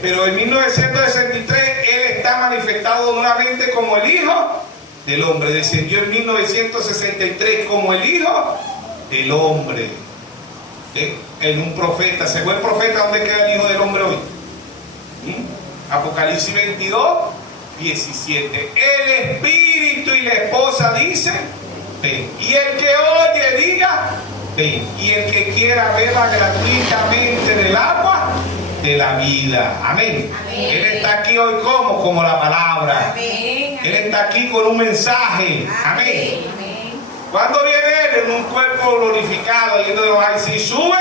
Pero en 1963 Él está manifestado nuevamente como el Hijo del Hombre. Descendió en 1963 como el Hijo del Hombre. En un profeta. ¿Se fue el profeta? ¿Dónde queda el Hijo del Hombre hoy? Apocalipsis 22:17. El Espíritu y la esposa dicen, ven. Y el que oye diga, ven. Y el que quiera beba gratuitamente del agua de la vida. Amén. Amén. Él está aquí hoy como la palabra. Amén. Él está aquí con un mensaje. Amén. ¿Cuándo viene Él? En un cuerpo glorificado. Y entonces va a decir, sube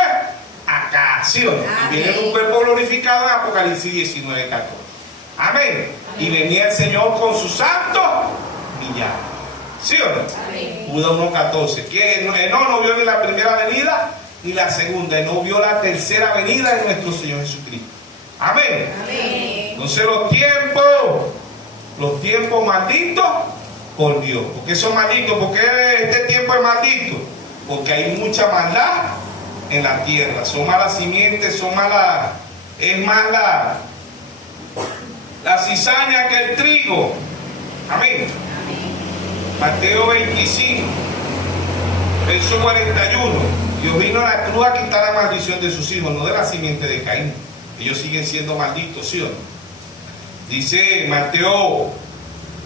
acá. ¿Sí o no? Y viene en un cuerpo glorificado en Apocalipsis 19:14. Amén. Y venía el Señor con sus santos millares. ¿Sí o no? Amén. Judas 1:14. Que no vio ni la primera venida ni la segunda. Y no vio la tercera venida de nuestro Señor Jesucristo. Amén. Amén. Entonces los tiempos malditos por Dios. ¿Por qué son malditos? ¿Por qué este tiempo es maldito? Porque hay mucha maldad en la tierra. Son malas simientes, son malas. Es más la cizaña que el trigo. Amén. Mateo 25, verso 41. Dios vino a la cruz a quitar la maldición de sus hijos, no de la simiente de Caín. Ellos siguen siendo malditos, ¿sí o no? Dice Mateo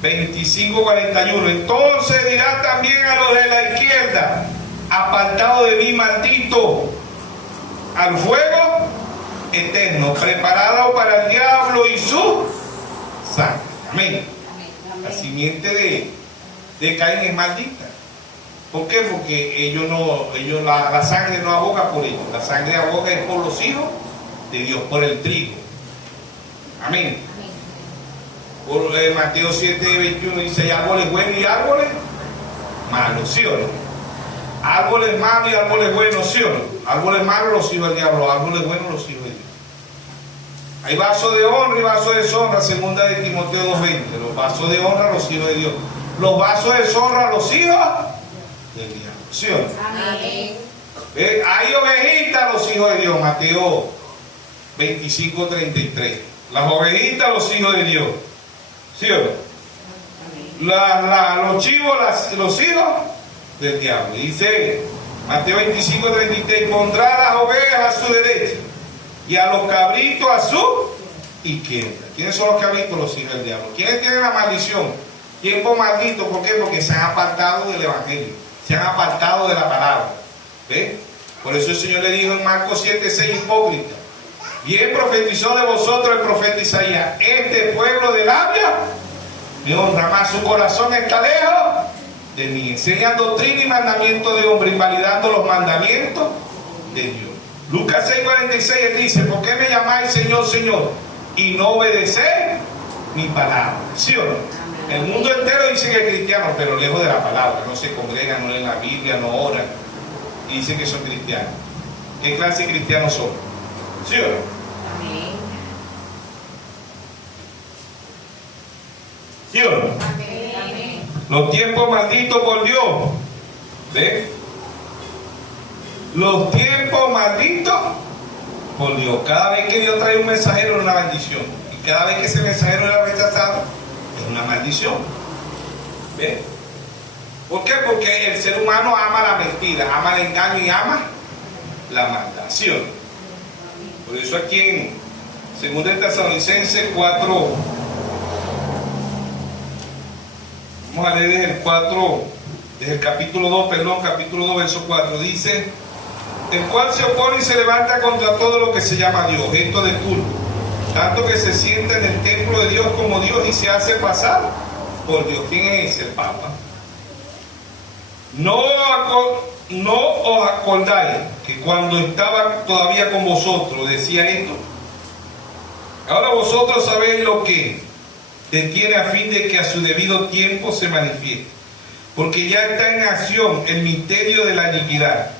25, 41. Entonces dirá también a los de la izquierda: apartado de mí, maldito, al fuego eterno, preparado para el diablo y su sangre. Amén. La simiente de Caín es maldita. ¿Por qué? Porque la sangre no aboga por ellos. La sangre aboga es por los hijos de Dios, por el trigo. Amén. Por Mateo 7, 21 dice: hay árboles buenos y árboles malos, ¿sí o no? Árboles malos y árboles buenos, ¿sí o no? Árboles malos los hijos del diablo, árboles buenos los hijos de Dios. Hay vasos de honra y vasos de deshonra, segunda de Timoteo 2:20. Los vasos de honra los hijos de Dios, los vasos de deshonra los hijos del diablo, ¿sí o no? Amén. Hay ovejitas los hijos de Dios, Mateo 25, 33. Las ovejitas los hijos de Dios, ¿sí o no? Los chivos los hijos del diablo. Dice Mateo 25, 33: pondrá las ovejas a su derecha y a los cabritos a su izquierda. ¿Quiénes son los cabritos? Los hijos del diablo. ¿Quiénes tienen la maldición? Tiempo maldito. ¿Por qué? Porque se han apartado del evangelio, se han apartado de la palabra. ¿Ve? Por eso el Señor le dijo en Marcos 7, 6: hipócrita, bien profetizó de vosotros el profeta Isaías: este pueblo de labios me honra, mas su corazón está lejos de mí, enseñan doctrina y mandamiento de hombre, invalidando los mandamientos de Dios. Lucas 6:46, él dice: ¿por qué me llamáis Señor, Señor, y no obedecéis mi palabra? ¿Sí o no? El mundo entero dice que es cristiano, pero lejos de la palabra. No se congregan, no leen la Biblia, no oran, y dicen que son cristianos. ¿Qué clase de cristianos son? ¿Sí o no? Amén. ¿Sí o no? Amén. Los tiempos malditos por Dios. ¿Ves? Los tiempos malditos por Dios. Cada vez que Dios trae un mensajero es una bendición. Y cada vez que ese mensajero era rechazado es una maldición. ¿Ves? ¿Por qué? Porque el ser humano ama la mentira, ama el engaño y ama la maldad. ¿Sí o no? Por eso aquí en 2 Tesalonicenses 4, vamos a leer desde el capítulo 2, verso 4, dice: el cual se opone y se levanta contra todo lo que se llama Dios, objeto de culto, tanto que se sienta en el templo de Dios como Dios y se hace pasar por Dios. ¿Quién es ese? El Papa. No os acordáis que cuando estaba todavía con vosotros decía esto: ahora vosotros sabéis lo que detiene a fin de que a su debido tiempo se manifieste, porque ya está en acción el misterio de la iniquidad.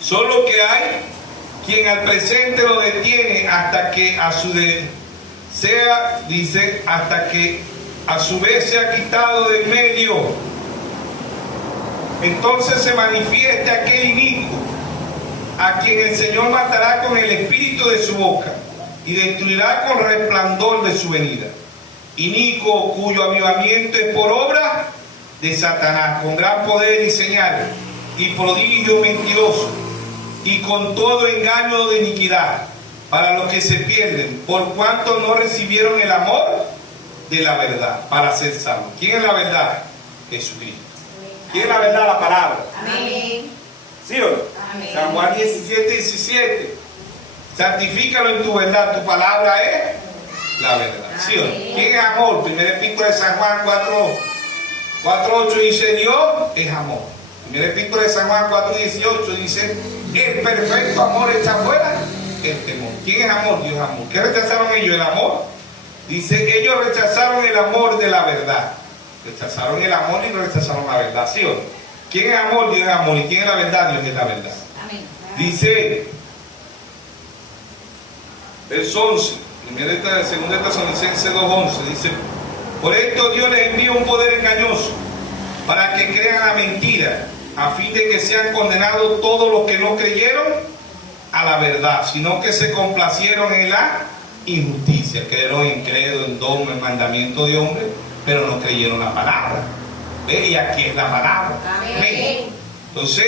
Solo que hay quien al presente lo detiene hasta que hasta que a su vez sea quitado de en medio. Entonces se manifieste aquel inicuo, a quien el Señor matará con el espíritu de su boca y destruirá con resplandor de su venida. Inicuo, cuyo avivamiento es por obra de Satanás, con gran poder y señales y prodigio mentiroso, y con todo engaño de iniquidad, para los que se pierden, por cuanto no recibieron el amor de la verdad para ser salvos. ¿Quién es la verdad? Jesucristo. ¿Quién es la verdad? La palabra. Amén. ¿Sí o no? Amén. San Juan 17, 17. Santifícalo en tu verdad, tu palabra es la verdad. ¿Sí o no? ¿Quién es amor? Primera epístola de San Juan 4:8 dice: Dios es amor. Primera epístola de San Juan 4:18 dice: el perfecto amor echa fuera el temor. ¿Quién es amor? Dios es amor. ¿Qué rechazaron ellos? El amor Dice, ellos rechazaron el amor de la verdad. Rechazaron el amor y rechazaron la verdad, ¿sí o no? ¿Quién es amor? Dios es amor. ¿Y quién es la verdad? Dios es la verdad. Amén. Dice, verso 11, 2 Tesalonicenses 2:11, dice, por esto Dios les envía un poder engañoso para que crean la mentira, a fin de que sean condenados todos los que no creyeron a la verdad, sino que se complacieron en la injusticia, creyeron en credo, en dogma, en mandamiento de hombre, pero no creyeron la palabra. ¿Ve? Y aquí es la palabra. Amén. Entonces,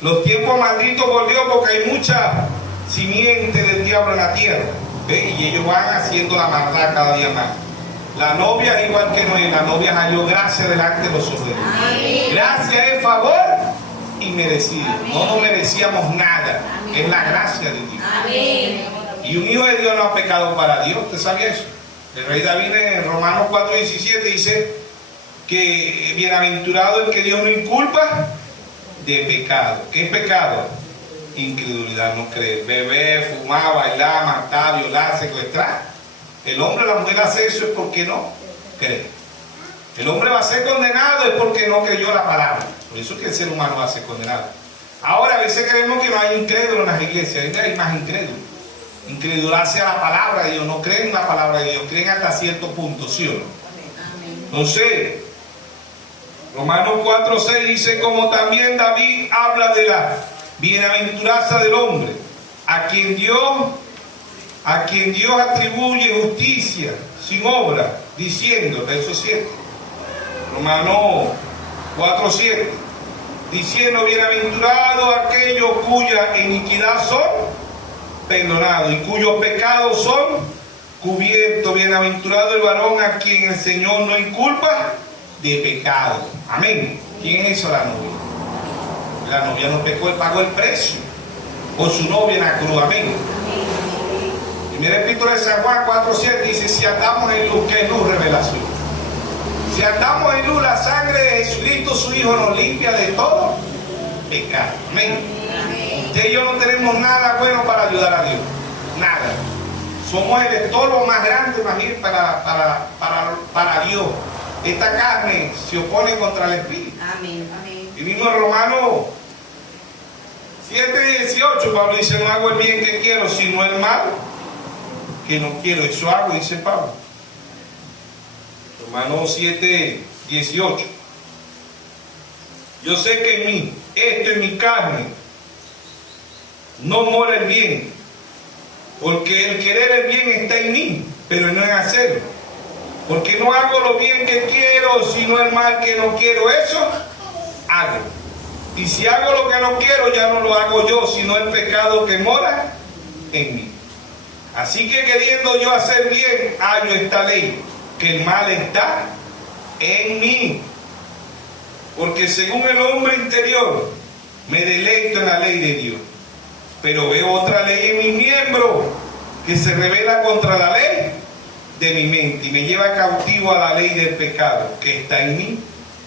los tiempos malditos volvió porque hay mucha simiente del diablo en la tierra. ¿Ve? Y ellos van haciendo la maldad cada día más. La novia es igual que Noé, la novia halló gracia delante de los ojos de Dios. Amén. Gracia es favor y merecido. Amén. No merecíamos nada. Amén. Es la gracia de Dios. Amén. Y un hijo de Dios no ha pecado para Dios. ¿Usted sabía eso? El rey David en Romanos 4:17 dice que bienaventurado el que Dios no inculpa de pecado. ¿Qué es pecado? Incredulidad, no creer. Beber, fumar, bailar, matar, violar, secuestrar. El hombre o la mujer hace eso es porque no cree. El hombre va a ser condenado es porque no creyó la palabra. Por eso es que el ser humano va a ser condenado. Ahora a veces creemos que no hay incrédulos en las iglesias. Hay más incrédulos. Incrédulos hacia la palabra de Dios. No creen en la palabra de Dios. Creen hasta cierto punto, ¿sí o no? Amén. Entonces, Romanos 4:6 dice, como también David habla de la bienaventuranza del hombre, a quien Dios atribuye justicia sin obra, diciendo, verso 7, Romanos 4:7, diciendo, bienaventurado aquellos cuya iniquidad son perdonados y cuyos pecados son cubiertos, bienaventurado el varón a quien el Señor no inculpa de pecado. Amén. ¿Quién es eso? La novia. La novia no pecó, él pagó el precio por su novia en la cruz. Amén. Primera Epístola de San Juan 4:7 dice, si andamos en luz, ¿qué es luz? Revelación. Si andamos en luz, la sangre de Jesucristo, su Hijo, nos limpia de todo pecado. Amén. Usted y yo no tenemos nada bueno para ayudar a Dios. Nada. Somos el estorbo más grande, más bien, para Dios. Esta carne se opone contra el Espíritu. Amén. Amén. Y mismo en Romanos 7:18, Pablo dice, no hago el bien que quiero, sino el mal que no quiero. Eso hago, dice Pablo. Romanos 7:18. Yo sé que en mí, esto en mi carne, no mora el bien, porque el querer el bien está en mí, pero no en hacerlo. Porque no hago lo bien que quiero, sino el mal que no quiero. Eso hago. Y si hago lo que no quiero, ya no lo hago yo, sino el pecado que mora en mí. Así que queriendo yo hacer bien, hallo esta ley, que el mal está en mí. Porque según el hombre interior, me deleito en la ley de Dios. Pero veo otra ley en mi miembro, que se revela contra la ley de mi mente y me lleva cautivo a la ley del pecado que está en mi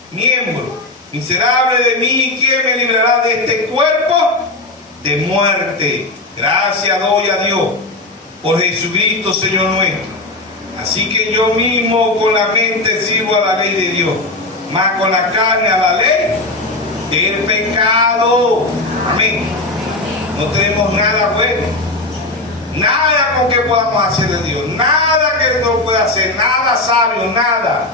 miembro. Miserable de mí, ¿quién me librará de este cuerpo de muerte? Gracias doy a Dios por Jesucristo Señor nuestro. Así que yo mismo con la mente sirvo a la ley de Dios, más con la carne a la ley del pecado. Amén. No tenemos nada bueno, nada con que podamos hacer de Dios, nada que no pueda hacer, nada sabio, nada.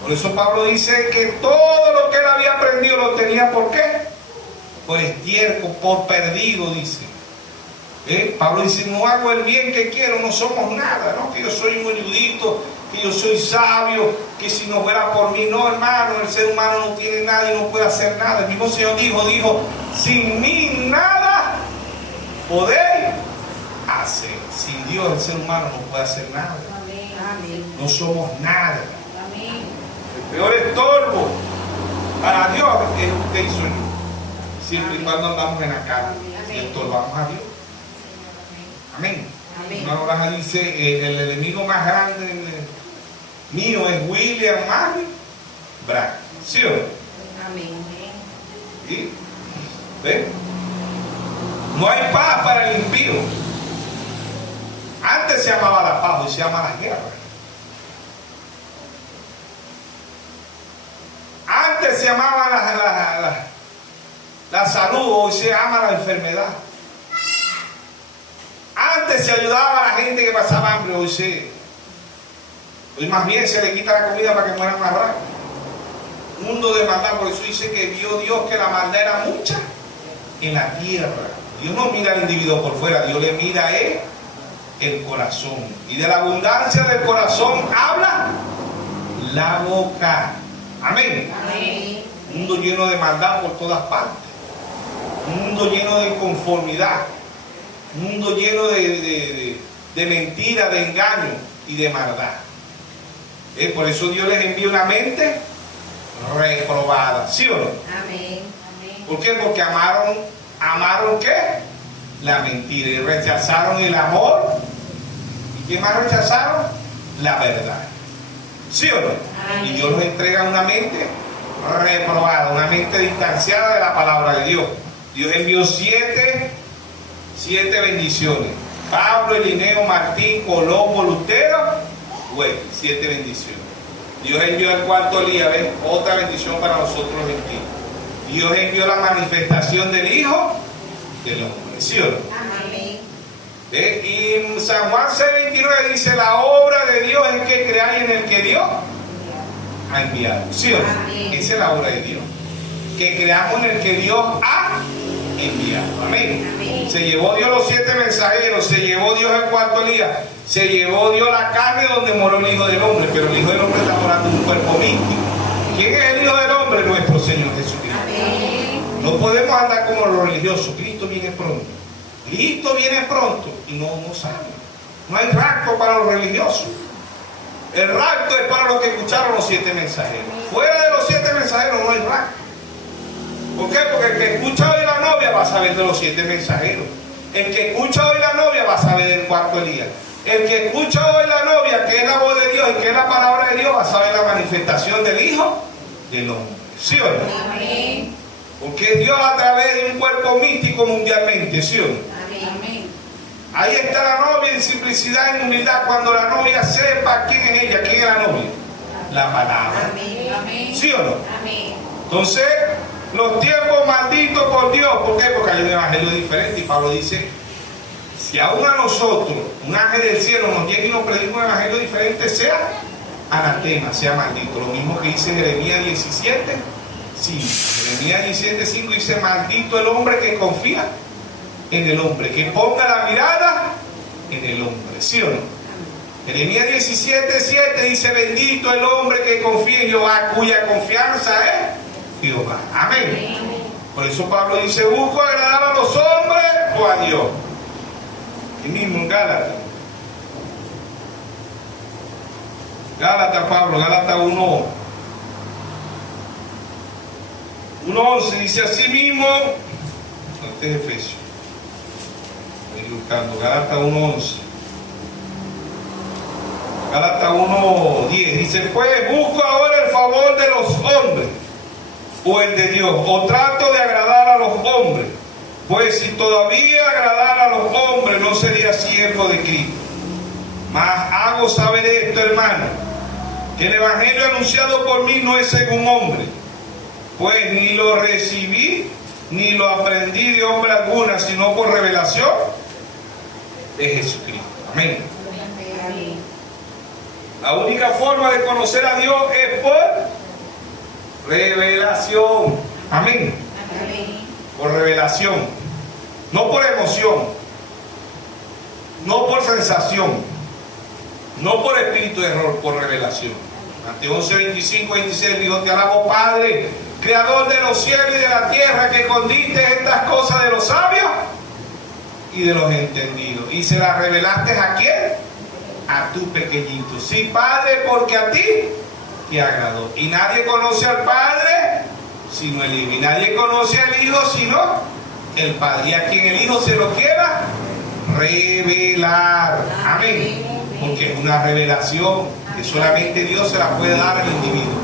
Por eso Pablo dice que todo lo que él había aprendido lo tenía, ¿por qué? Por estiércol, por perdido, dice. Pablo dice, no hago el bien que quiero, no somos nada, ¿no? Que yo soy un erudito, que yo soy sabio, que si no fuera por mí, no, hermano, el ser humano no tiene nada y no puede hacer nada. El mismo Señor dijo, sin mí nada podéis hacer. Sin Dios el ser humano no puede hacer nada. Amén. No somos nada. Amén. El peor estorbo para Dios es usted y yo, siempre y cuando andamos en la carne y estorbamos a Dios. Amén. Amén. Una oraja dice, el enemigo más grande mío es William Marion Branham. ¿Sí o no? Amén. ¿Sí? ¿Ven? No hay paz para el impío. Antes se amaba la la paz, hoy se ama la guerra. Antes se amaba la salud, hoy se ama la enfermedad. Antes se ayudaba a la gente que pasaba hambre, hoy más bien se le quita la comida para que mueran más rápido. Mundo de maldad, por eso dice que vio Dios que la maldad era mucha en la tierra. Dios no mira al individuo por fuera, Dios le mira el corazón. Y de la abundancia del corazón habla la boca. Amén. Amén. Un mundo lleno de maldad por todas partes. Un mundo lleno de inconformidad. Un mundo lleno de mentira, de engaño y de maldad. Por eso Dios les envía una mente reprobada. ¿Sí o no? Amén. ¿Por qué? Porque amaron ¿qué? La mentira. Y rechazaron el amor. ¿Y qué más rechazaron? La verdad. ¿Sí o no? Amén. Y Dios nos entrega una mente reprobada, una mente distanciada de la palabra de Dios. Dios envió siete bendiciones. Pablo, Elineo, Martín, Colombo, Lutero, güey, 7 bendiciones. Dios envió el cuarto día, ¿ves? Otra bendición para nosotros los gentiles. Dios envió la manifestación del Hijo del Hombre. ¿Sí o no? Amén. Y San Juan 6:29 dice: la obra de Dios es que creáis en el que Dios ha enviado. ¿Sí o no? Amén. Esa es la obra de Dios. Que creamos en el que Dios ha enviado. Amén. Amén. Se llevó Dios los 7 mensajeros, se llevó Dios el cuarto día, se llevó Dios la carne donde moró el Hijo del Hombre, pero el Hijo del Hombre está morando en un cuerpo místico. ¿Quién es el Hijo del Hombre? Nuestro Señor Jesucristo. Amén. No podemos andar como los religiosos. Cristo viene pronto. Cristo viene pronto y no saben. No hay rapto para los religiosos. El rapto es para los que escucharon los 7 mensajeros. Fuera de los 7 mensajeros no hay rapto. ¿Por qué? Porque el que escucha hoy la novia va a saber de los 7 mensajeros. El que escucha hoy la novia va a saber del cuarto día. El que escucha hoy la novia, que es la voz de Dios y que es la palabra de Dios, va a saber la manifestación del Hijo del Hombre. ¿Sí o no? Amén. Porque es Dios a través de un cuerpo místico mundialmente. ¿Sí o no? Amén. Ahí está la novia en simplicidad, en humildad. Cuando la novia sepa quién es ella, quién es la novia, la palabra. Amén. ¿Sí o no? Amén. Entonces, los tiempos malditos por Dios. ¿Por qué? Porque hay un evangelio diferente. Y Pablo dice: si aún a nosotros, un ángel del cielo, nos llega y nos predica un evangelio diferente, sea anatema, sea maldito. Lo mismo que dice Jeremías 17, 5. Jeremías 17, 5 dice: maldito el hombre que confía en el hombre, que ponga la mirada en el hombre. ¿Sí o no? Jeremías 17, 7 dice: bendito el hombre que confía en Jehová, cuya confianza es Jehová. Amén. Por eso Pablo dice: busco agradar a los hombres o a Dios. Y mismo en Gálatas. Pablo, Gálatas 1:11 dice: así mismo, este es Efesios. Estoy buscando, Gálatas 1:11. Gálatas 1:10 dice: pues busco ahora el favor de los hombres o el de Dios, o trato de agradar a los hombres, pues si todavía agradara a los hombres no sería siervo de Cristo. Mas hago saber esto, hermano, que el evangelio anunciado por mí no es según hombre, pues ni lo recibí ni lo aprendí de hombre alguna, sino por revelación de Jesucristo. Amén. Amén. La única forma de conocer a Dios es por revelación. Amén. Amén. Por revelación. No por emoción. No por sensación. No por espíritu de error, por revelación. Mateo 11, 25, 26 dijo: te alabo, Padre, creador de los cielos y de la tierra, que escondiste estas cosas de los sabios y de los entendidos. ¿Y se las revelaste a quién? A tu pequeñito. Sí, Padre, porque a ti te agradó. Y nadie conoce al Padre sino el Hijo. Y nadie conoce al Hijo sino el Padre. Y a quien el Hijo se lo quiera revelar. Amén. Porque es una revelación que solamente Dios se la puede dar al individuo.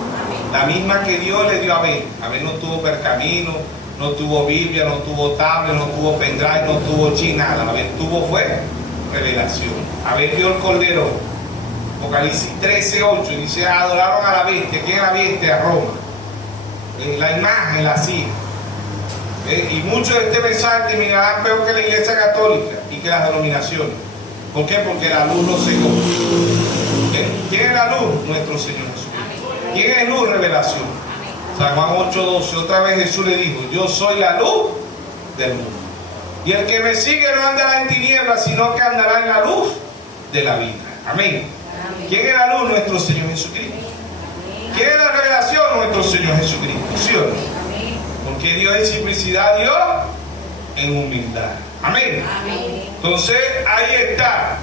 La misma que Dios le dio a Abel. Abel no tuvo pergamino, no tuvo Biblia, no tuvo tablet, no tuvo pendrive, no tuvo chip, nada. Abel tuvo fue revelación. Haber vio el Cordero. Apocalipsis 13:8 dice: adoraron a la bestia. ¿Quién es la bestia? A Roma. La imagen, la silla. Y muchos de este mensaje terminarán peor que la Iglesia Católica y que las denominaciones. ¿Por qué? Porque la luz no cegó. ¿Quién es la luz? Nuestro Señor Jesucristo. ¿Quién es luz? Revelación. San Juan 8:12. Otra vez Jesús le dijo: yo soy la luz del mundo. Y el que me sigue no andará en tinieblas, sino que andará en la luz de la vida. Amén. ¿Quién es la luz? Nuestro Señor Jesucristo. ¿Quién es la revelación? Nuestro Señor Jesucristo. ¿Sí o no? Porque Dios en simplicidad, Dios en humildad. Amén. Entonces ahí está.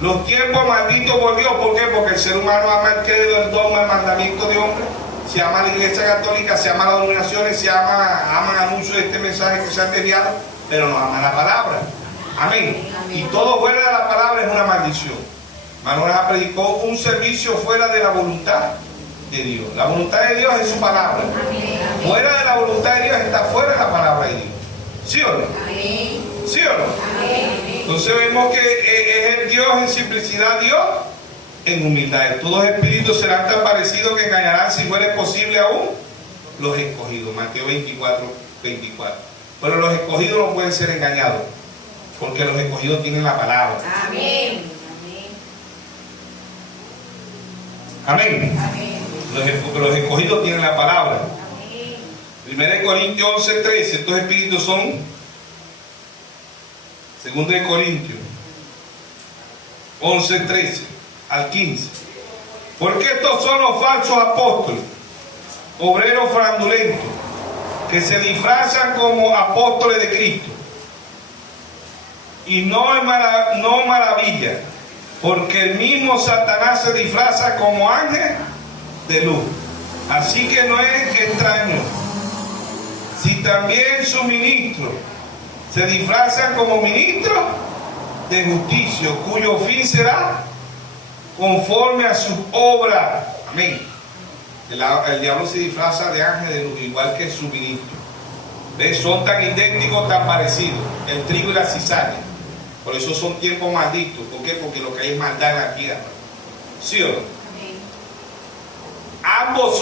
Los tiempos malditos por Dios. ¿Por qué? Porque el ser humano ama el credo, el dogma, el mandamiento de hombre. Se ama a la Iglesia Católica, se ama a las denominaciones, aman a muchos de este mensaje que se han desviado, pero no aman la palabra. Amén. Y todo fuera de la palabra es una maldición. Manuel predicó un servicio fuera de la voluntad de Dios. La voluntad de Dios es su palabra. Fuera de la voluntad de Dios está fuera de la palabra de Dios. ¿Sí o no? ¿Sí o no? Entonces vemos que es el Dios en simplicidad, Dios en humildad. Todos los espíritus serán tan parecidos que engañarán, si fuere posible aún, los escogidos. Mateo 24:24. Pero los escogidos no pueden ser engañados, porque los escogidos tienen la palabra. Amén. Amén. Los escogidos tienen la palabra. 1 Corintios 11:13. Estos espíritus son 2 Corintios 11:13 al 15. Porque estos son los falsos apóstoles, obreros fraudulentos, que se disfrazan como apóstoles de Cristo. Y no maravilla, porque el mismo Satanás se disfraza como ángel de luz. Así que no es extraño si también sus ministros se disfrazan como ministros de justicia, cuyo fin será conforme a sus obras. Amén. El diablo se disfraza de ángel de luz, igual que su ministro. ¿Ves? Son tan idénticos, tan parecidos, el trigo y la cizaña. Por eso son tiempos malditos. ¿Por qué? Porque lo que hay es maldad en la tierra. ¿Sí o no? Ambos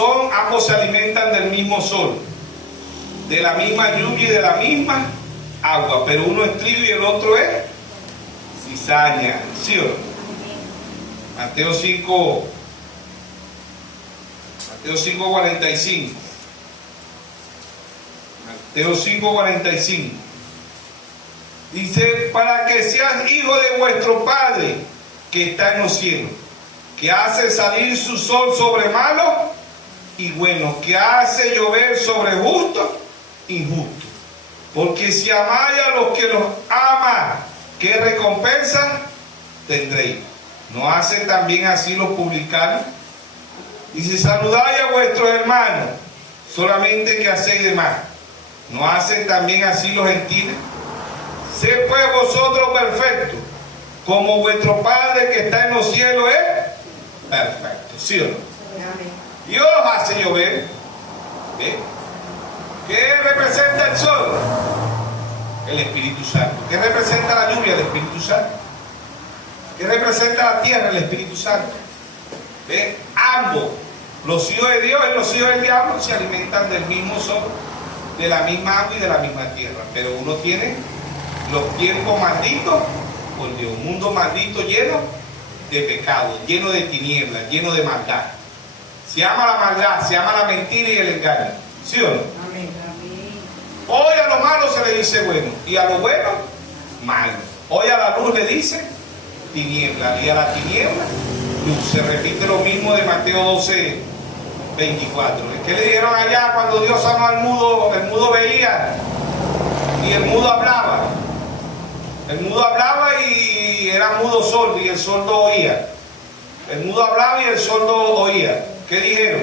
se alimentan del mismo sol, de la misma lluvia y de la misma agua, pero uno es trigo y el otro es cizaña. ¿Sí o no? Mateo 5:45. Mateo 5:45. Dice: para que seas hijo de vuestro Padre que está en los cielos, que hace salir su sol sobre malos y buenos, que hace llover sobre justos e injustos. Porque si amáis a los que los aman, ¿qué recompensa tendréis? ¿No hacen también así los publicanos? Dice: saludáis a vuestros hermanos, solamente que hacéis de más. ¿No hacen también así los gentiles? Sed pues vosotros perfectos, como vuestro Padre que está en los cielos es perfecto. ¿Sí o no? Dios hace llover. ¿Ve? ¿Qué representa el sol? El Espíritu Santo. ¿Qué representa la lluvia? El Espíritu Santo. ¿Qué representa la tierra? El Espíritu Santo. ¿Ve? Ambos, los hijos de Dios y los hijos del diablo, se alimentan del mismo sol, de la misma agua y de la misma tierra. Pero uno tiene los tiempos malditos por Dios. Un mundo maldito lleno de pecado, lleno de tinieblas, lleno de maldad. Se ama la maldad, se ama la mentira y el engaño. ¿Sí o no? Amén. Hoy a lo malo se le dice bueno y a lo bueno malo. Hoy a la luz le dice tiniebla y a la tiniebla luz. Se repite lo mismo de Mateo 12:24. ¿Qué le dijeron allá cuando Dios sanó al mudo? El mudo veía y el mudo hablaba. El mudo hablaba y era mudo sordo y el sordo oía. El mudo hablaba y el sordo oía. ¿Qué dijeron?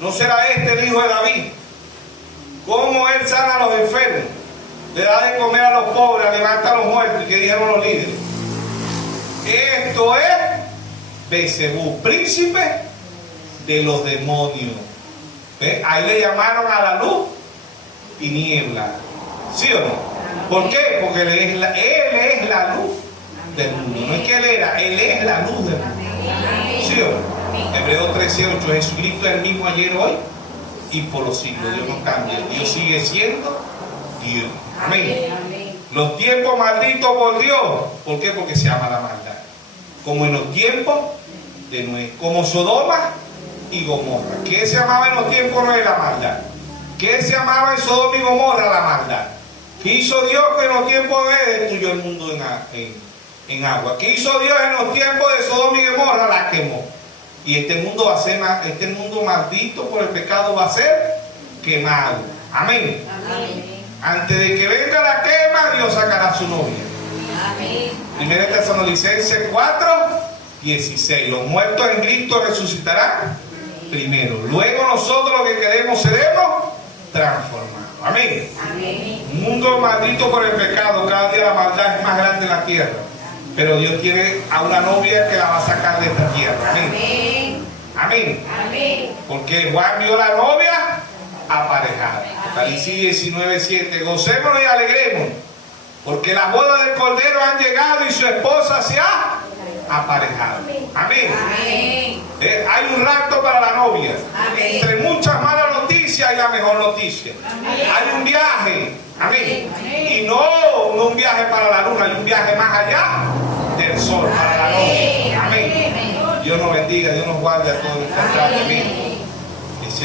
¿No será este el hijo de David? ¿Cómo él sana a los enfermos? Le da de comer a los pobres, levanta a los muertos. ¿Y qué dijeron los líderes? Esto es Belzebú, príncipe de los demonios. ¿Ve? Ahí le llamaron a la luz tiniebla. ¿Sí o no? ¿Por qué? Porque él es la luz. del mundo. No es que Él era, Él es la luz del mundo. ¿Sí o no? Hebreos 13:8, Jesucristo es el mismo ayer, hoy y por los siglos. Dios no cambia. Dios sigue siendo Dios. Amén. Los tiempos malditos por Dios. ¿Por qué? Porque se ama la maldad. Como en los tiempos de Noé. Como Sodoma y Gomorra. ¿Qué se amaba en los tiempos de Noé? La maldad. ¿Qué se amaba en Sodoma y Gomorra? La maldad. ¿Qué hizo Dios que en los tiempos de Noé destruyó el mundo en agua? ¿Qué hizo Dios en los tiempos de Sodoma y Gomorra? La quemó. Y este mundo va a ser este mundo maldito por el pecado va a ser quemado. Amén. Antes de que venga la quema, Dios sacará a su novia. Primera Tesalonicenses 4:16. Los muertos en Cristo resucitarán primero. Luego nosotros los que queremos seremos transformados. Amén. Un mundo maldito por el pecado. Cada día la maldad es más grande en la tierra. Pero Dios tiene a una novia que la va a sacar de esta tierra. Amén. Amén. Porque Juan vio la novia aparejada. Apocalipsis 19:7. Gocémonos y alegremos, porque las bodas del Cordero han llegado y su esposa se ha aparejado. Amén. Hay un rapto para la novia. Entre muchas malas noticias hay la mejor noticia. Hay un viaje. Amén. Y no un viaje para la luna, hay un viaje más allá del sol para la novia. Amén. Dios nos bendiga, Dios nos guarde a todos. Amén.